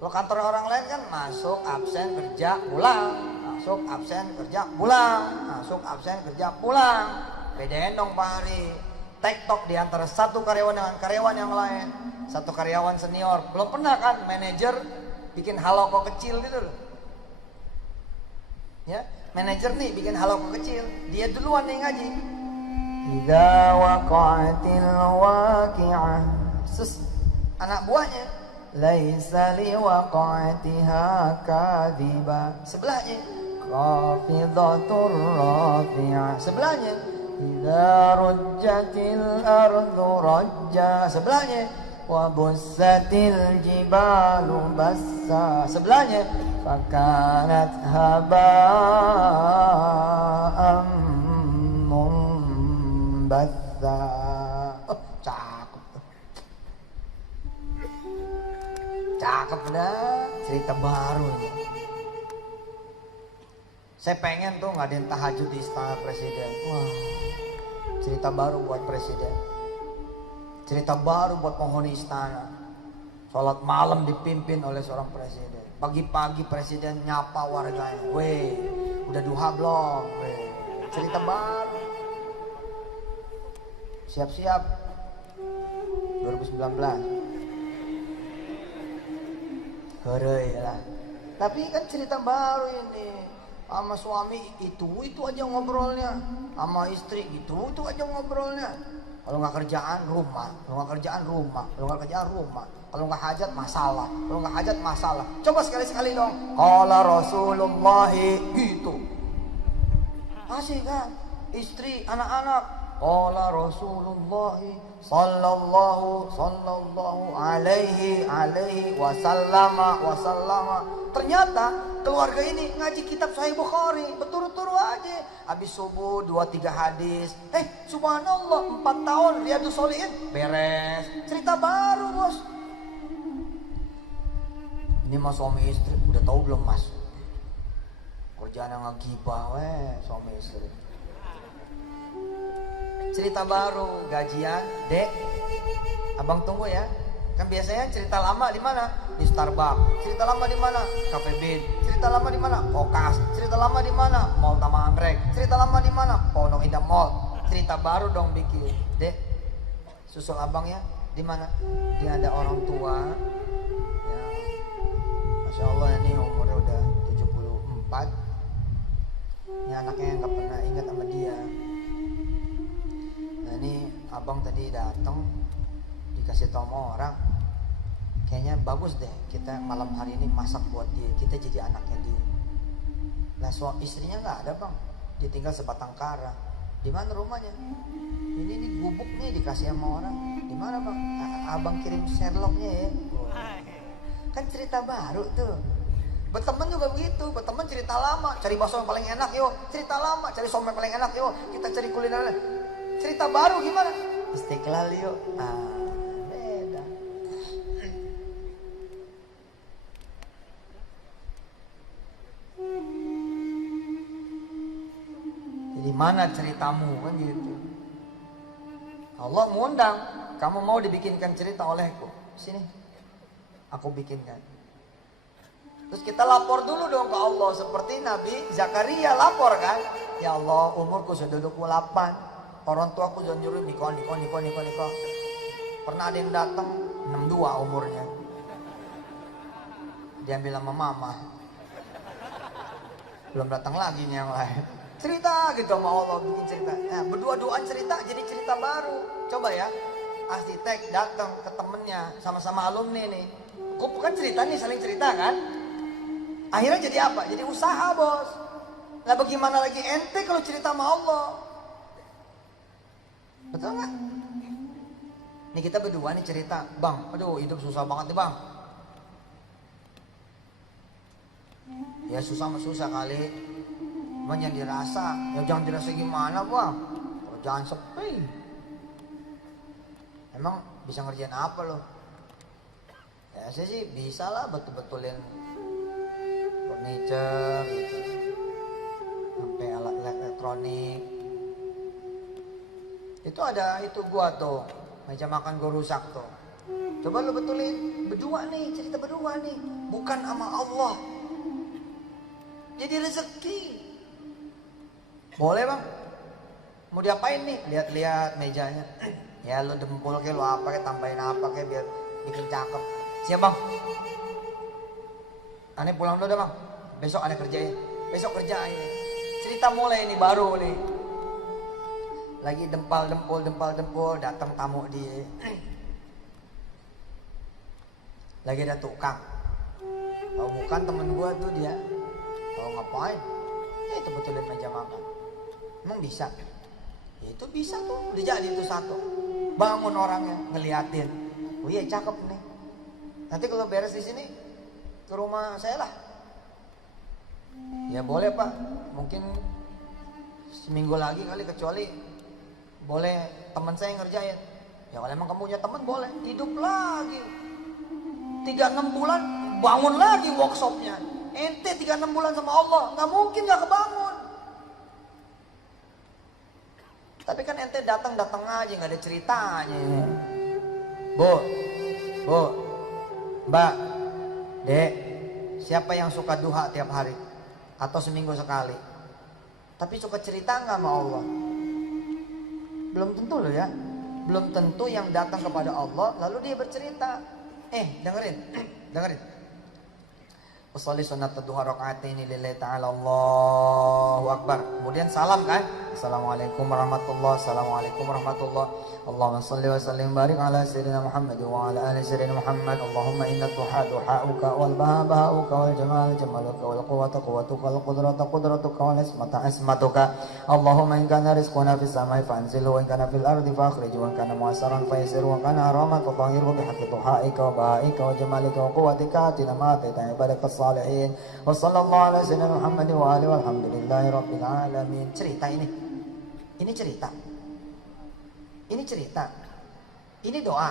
Kalau kantornya orang lain kan masuk, absen, kerja, pulang. Masuk, absen, kerja, pulang. Masuk, absen, kerja, pulang. Bedain dong Pak Hari. Tektok di antara satu karyawan dengan karyawan yang lain. Satu karyawan senior. Belum pernah kan manajer bikin haloko kecil gitu loh. Ya, manajer nih bikin haloko kecil. Dia duluan nih ngaji. Idza waqa'atil waqi'ah. Anak buahnya laisa liwaqa'atiha kadhiba. Sebelahnya khafidatur rafi'ah. Sebelahnya idza rujjatil ardu rajja. Sebelahnya wa bussatil jibalu bassa. Sebelahnya fakanat haba'am mumbatha. Oh, cakep dah, cerita baru ini. Saya pengen tuh ngadain tahajud di Istana Presiden. Wah, cerita baru buat presiden, cerita baru buat penghuni istana. Sholat malam dipimpin oleh seorang presiden. Pagi-pagi presiden nyapa warganya. Weh, udah duha belum? Weh, cerita baru. Siap-siap 2019. Heureuy lah. Tapi kan cerita baru ini. Sama suami itu aja ngobrolnya. Sama istri itu aja ngobrolnya. Kalau nggak kerjaan rumah, kalau nggak kerjaan rumah, kalau nggak kerjaan rumah, kalau nggak hajat masalah, kalau nggak hajat masalah. Coba sekali-sekali dong. Qala Rasulullah gitu. Masih kan? Istri, anak-anak. Qala Rasulullah sallallahu alaihi wasallama. Ternyata keluarga ini ngaji kitab Sahih Bukhari berturut-turut aja. Habis subuh 2-3 hadis. Subhanallah 4 tahun Riyadhus Shalihin beres. Cerita baru, Bos. Ini mas suami istri udah tahu belum, Mas? Kerjaan yang ngegibah suami istri. Cerita baru, gajian, Dek. Abang tunggu ya. Kan biasanya cerita lama di mana? Di Starbucks. Cerita lama di mana? Cafe Bean. Cerita lama di mana? Kokas. Cerita lama di mana? Mall Taman Anggrek. Cerita lama di mana? Pondok Indah Mall. Cerita baru dong bikin. Dek, susul abang ya. Di mana? Dia ada orang tua. Ya, Masya Allah ini umurnya udah 74. Ini anaknya yang gak pernah ingat sama dia. Nah ini abang tadi datang, dikasih tau sama orang, kayaknya bagus deh kita malam hari ini masak buat dia, kita jadi anaknya dia. Lah istrinya nggak ada bang, dia tinggal sebatang kara. Di mana rumahnya? Ini gubuk nih dikasih sama orang. Di mana bang? Abang kirim Sherlocknya ya. Kan cerita baru tuh. Berteman juga begitu, berteman cerita lama, cari bakso yang paling enak yuk, cerita lama, cari somai paling enak yuk, kita cari kuliner. Cerita baru gimana? Istiqlal yuk. Beda. Di mana ceritamu kan gitu. Allah mengundang, kamu mau dibikinkan cerita olehku? Sini, aku bikinkan. Terus kita lapor dulu dong ke Allah seperti Nabi Zakaria lapor kan, ya Allah umurku sudah 28, orang tuaku sudah nyuruh niko. Pernah ada yang datang 62 umurnya, diambil sama mama, belum datang lagi nih yang lain. Cerita gitu sama Allah, bikin cerita. Nah, berdua-duaan cerita jadi cerita baru. Coba ya, arsitek datang ke temennya, sama-sama alumni nih. Kok bukan cerita nih, saling cerita kan? Akhirnya jadi apa? Jadi usaha, bos. Nah, bagaimana lagi ente kalau cerita sama Allah? Betul nggak? Nih kita berdua nih cerita, bang, aduh hidup susah banget nih bang. Ya susah mah susah kali. Cuman yang dirasa, ya jangan dirasa gimana bang, kerjaan sepi. Emang bisa ngerjain apa lo? Ya saya sih bisa lah betul-betulin furniture gitu, sampai alat elektronik. Itu ada itu gua tuh, meja makan gua rusak tuh. Coba lo betulin, berdua nih, cerita berdua nih, bukan sama Allah. Jadi rezeki. Boleh bang, mau diapain nih? Lihat-lihat mejanya. Ya lu dempul kayak lu apa kayak tambahin apa kayak biar bikin cakep. Siap bang. Aneh pulang dulu dah bang. Besok aneh kerjain. Besok kerjain. Cerita mulai ini baru nih. Lagi dempul datang tamu di. Lagi ada tukang. Kalau bukan temen gua tuh dia. Kalau ngapain? Ya itu betulin meja makan. Emang bisa? Ya itu bisa tuh, udah jadi itu satu. Bangun orangnya, ngeliatin. Oh iya cakep nih. Nanti kalau beres di sini ke rumah saya lah. Ya boleh pak, mungkin seminggu lagi kali, kecuali boleh teman saya yang ngerjain. Ya kalau emang kamu punya teman boleh, hidup lagi. 3-6 bulan bangun lagi workshopnya. Ente 3-6 bulan sama Allah, nggak mungkin nggak kebangun. Tapi kan ente datang aja, nggak ada ceritanya. Bu, Mbak, Dek, siapa yang suka duha tiap hari atau seminggu sekali? Tapi suka cerita nggak sama Allah? Belum tentu loh ya. Belum tentu yang datang kepada Allah lalu dia bercerita. Dengerin. Usolli sunat duha rakaataini lillahi ta'ala, Allahu akbar. Kemudian salam kan? Assalamualaikum warahmatullahi wabarakatuh. Allahumma shalli wa sallim barik ala sayyidina Muhammad wa ala ali sayyidina Muhammad. Allahumma inna duha duhauka wal baha bahauka wal jamal jamaluka wal quwwata quwwatuka wal qudrata qudratuka wal ismata ismatuka. Allahumma in kana rizquna fis samai fa anzilhu wa in kana fil ardi fa akhrijhu wa in kana mu'assaran fa yassirhu wa in kana haraman fa tahhirhu bi haqqi duhaika wa bahaika wa jamalika wa quwwatika atina ma ataita ibadakas salihin. Wa sallallahu ala sayyidina Muhammad wa alihi walhamdulillahi rabbil alamin. Cerita ini cerita. Ini cerita. Ini doa.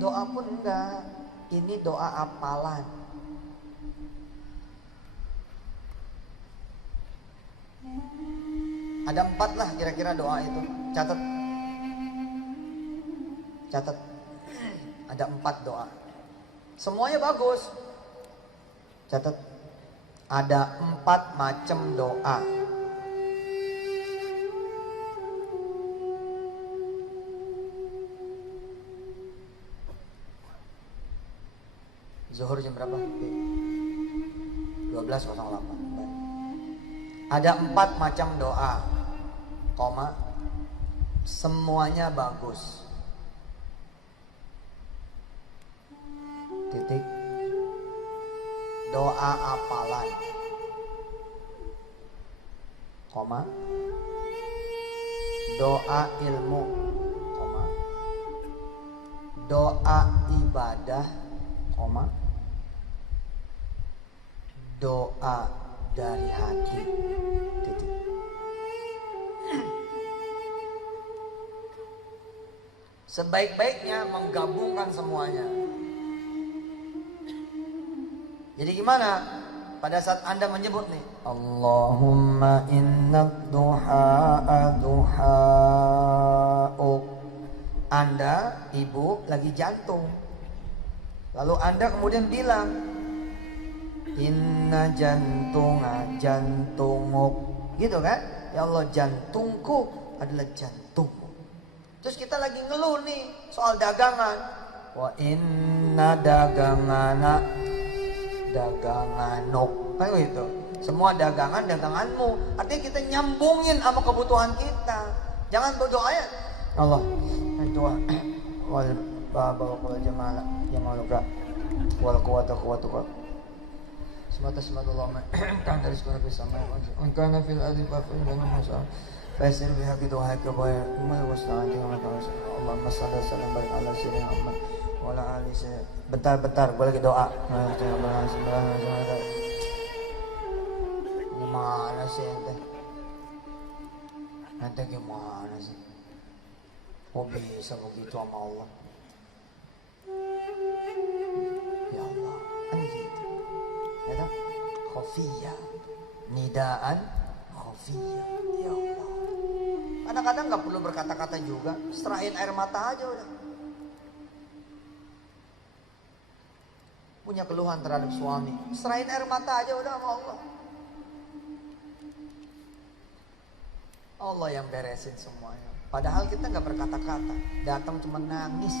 Doa pun enggak. Ini doa apalan. Ada 4 lah kira-kira doa itu. Catat. Ada 4 doa. Semuanya bagus. Catat. Ada 4 macam doa. Zuhur jam berapa? 12.08. Ada 4 macam doa, semuanya bagus. Titik. Doa apalan, doa ilmu, doa ibadah, doa dari hati. Titik. Sebaik-baiknya menggabungkan semuanya. Jadi gimana? pada saat Anda menyebut nih, Allahumma inna duha'a duha'uk. Anda, ibu, lagi jantung. Lalu Anda kemudian bilang, inna jantunga jantunguk. Gitu kan? Ya Allah, jantungku adalah jantungmu. Terus kita lagi ngeluh nih soal dagangan. Wa inna dagangana daganganuk. Kan gitu. Semua dagangan daganganmu. Artinya kita nyambungin sama kebutuhan kita. Jangan berdoa ya Allah, doa wal baba wal jamal jamaluka wal quwwata quwwatuka. Semata-semata kan dari segala bersama. Engkau fil ardi fa'in dan masa. Fasir biha gitu hakka wa musta'an dengan Allahumma shalli wa sallim ala sayyidina Muhammad wa ala alihi. Bentar, gue lagi doa. Gimana sih ente? Ente gimana sih? Kok bisa begitu sama Allah? Ya Allah, kan gitu. Ya kan? Khafiyah, nidaan khafiyah. Ya Allah. Kadang-kadang nggak perlu berkata-kata juga, serahin air mata aja udah. Punya keluhan terhadap suami, serahin air mata aja udah sama Allah. Allah yang beresin semuanya. Padahal kita nggak berkata-kata, datang cuma nangis.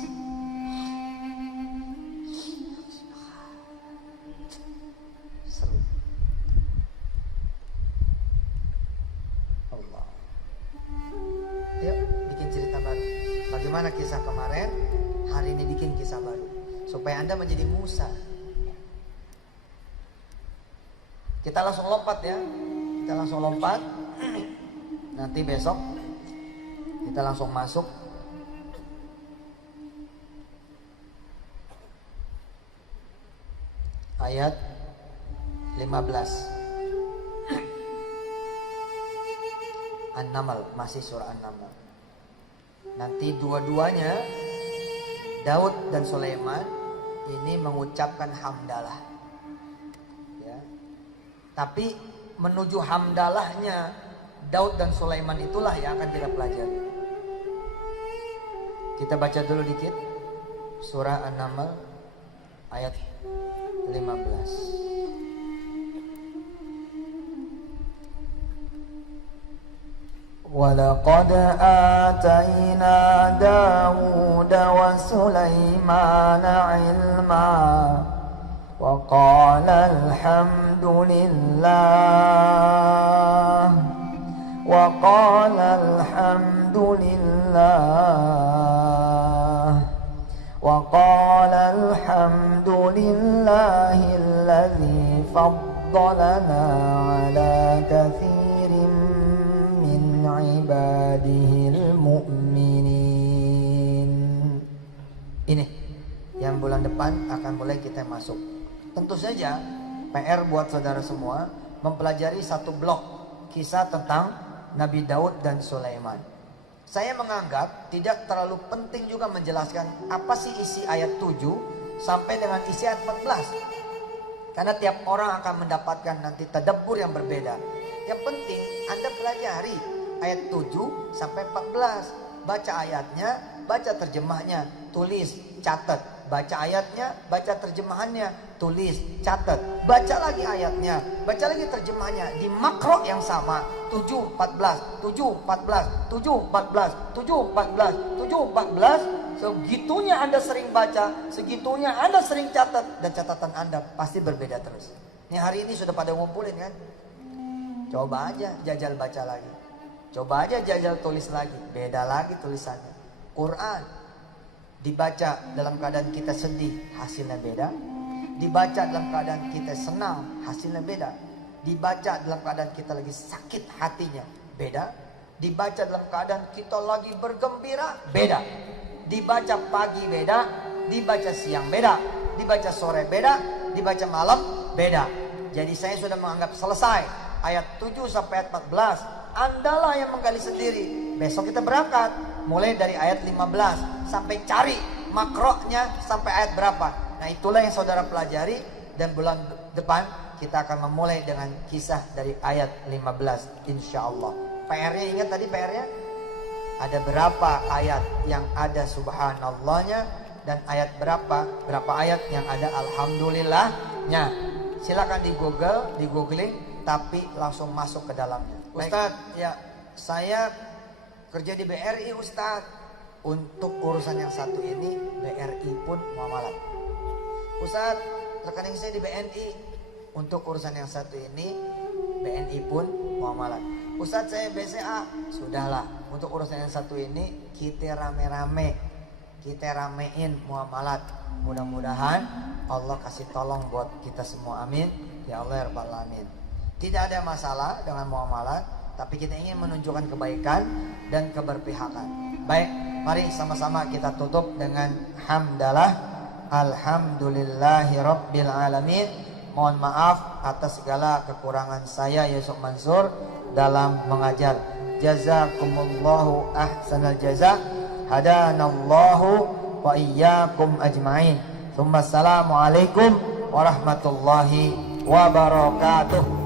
Seru. Allah. Yuk bikin cerita baru. Bagaimana kisah kemarin? Hari ini bikin kisah baru supaya Anda menjadi Musa. Kita langsung lompat ya. Kita langsung lompat. Nanti besok kita langsung masuk ayat 15 An-Naml, masih surah An-Naml. Nanti dua-duanya Daud dan Sulaiman ini mengucapkan hamdalah ya. Tapi menuju hamdalahnya Daud dan Sulaiman itulah yang akan kita pelajari. Kita baca dulu dikit surah An-Naml ayat 15. Walaqad atayna Dawud wa Sulaimana ilma wa qala alhamdulillah وقال الحمد لله الذي فضلنا على كثير من عباده المؤمنين. Ini yang bulan depan akan mulai kita masuk. Tentu saja PR buat saudara semua mempelajari satu blok kisah tentang Nabi Daud dan Sulaiman. Saya menganggap tidak terlalu penting juga menjelaskan apa sih isi ayat 7 sampai dengan isi ayat 14. Karena tiap orang akan mendapatkan nanti tadabbur yang berbeda. Yang penting Anda pelajari ayat 7 sampai 14. Baca ayatnya, baca terjemahnya, tulis, catat. Baca ayatnya, baca terjemahannya, tulis, catat. Baca lagi ayatnya, baca lagi terjemahnya di makro yang sama. 7, 14, 7, 14, 7, 14, 7, 14, 7, 14. Segitunya Anda sering baca, segitunya Anda sering catat, dan catatan Anda pasti berbeda terus. Ini hari ini sudah pada ngumpulin kan? Coba aja jajal baca lagi. Coba aja jajal tulis lagi, beda lagi tulisannya. Quran dibaca dalam keadaan kita sedih, hasilnya beda. Dibaca dalam keadaan kita senang, hasilnya beda. Dibaca dalam keadaan kita lagi sakit hatinya, beda. Dibaca dalam keadaan kita lagi bergembira, beda. Dibaca pagi beda, dibaca siang beda, dibaca sore beda, dibaca malam beda. Jadi saya sudah menganggap selesai ayat 7 sampai ayat 14. Andalah yang menggali sendiri. Besok kita berangkat mulai dari ayat 15 sampai cari makronya sampai ayat berapa. Nah itulah yang saudara pelajari, dan bulan depan kita akan memulai dengan kisah dari ayat 15 insyaallah. PR-nya ingat tadi PR-nya? Ada berapa ayat yang ada subhanallahnya dan ayat berapa ayat yang ada alhamdulillahnya. Silakan di googling tapi langsung masuk ke dalamnya. Ustadz, ya saya kerja di BRI Ustadz. Untuk urusan yang satu ini BRI pun muamalat. Ustadz, rekening saya di BNI. Untuk urusan yang satu ini BNI pun muamalat. Ustadz, saya BCA. Sudahlah, untuk urusan yang satu ini kita rame-rame, kita ramein muamalat. Mudah-mudahan Allah kasih tolong buat kita semua, amin ya Allah ya rabbal alamin. Tidak ada masalah dengan muamalat, tapi kita ingin menunjukkan kebaikan dan keberpihakan. Baik, mari sama-sama kita tutup dengan hamdalah. Alhamdulillahi rabbil alamin. Mohon maaf atas segala kekurangan saya Yusuf Mansur dalam mengajar. Jazakumullahu ahsanal jaza. Hadanallahu wa iyyakum ajmain. Assalamualaikum warahmatullahi wabarakatuh.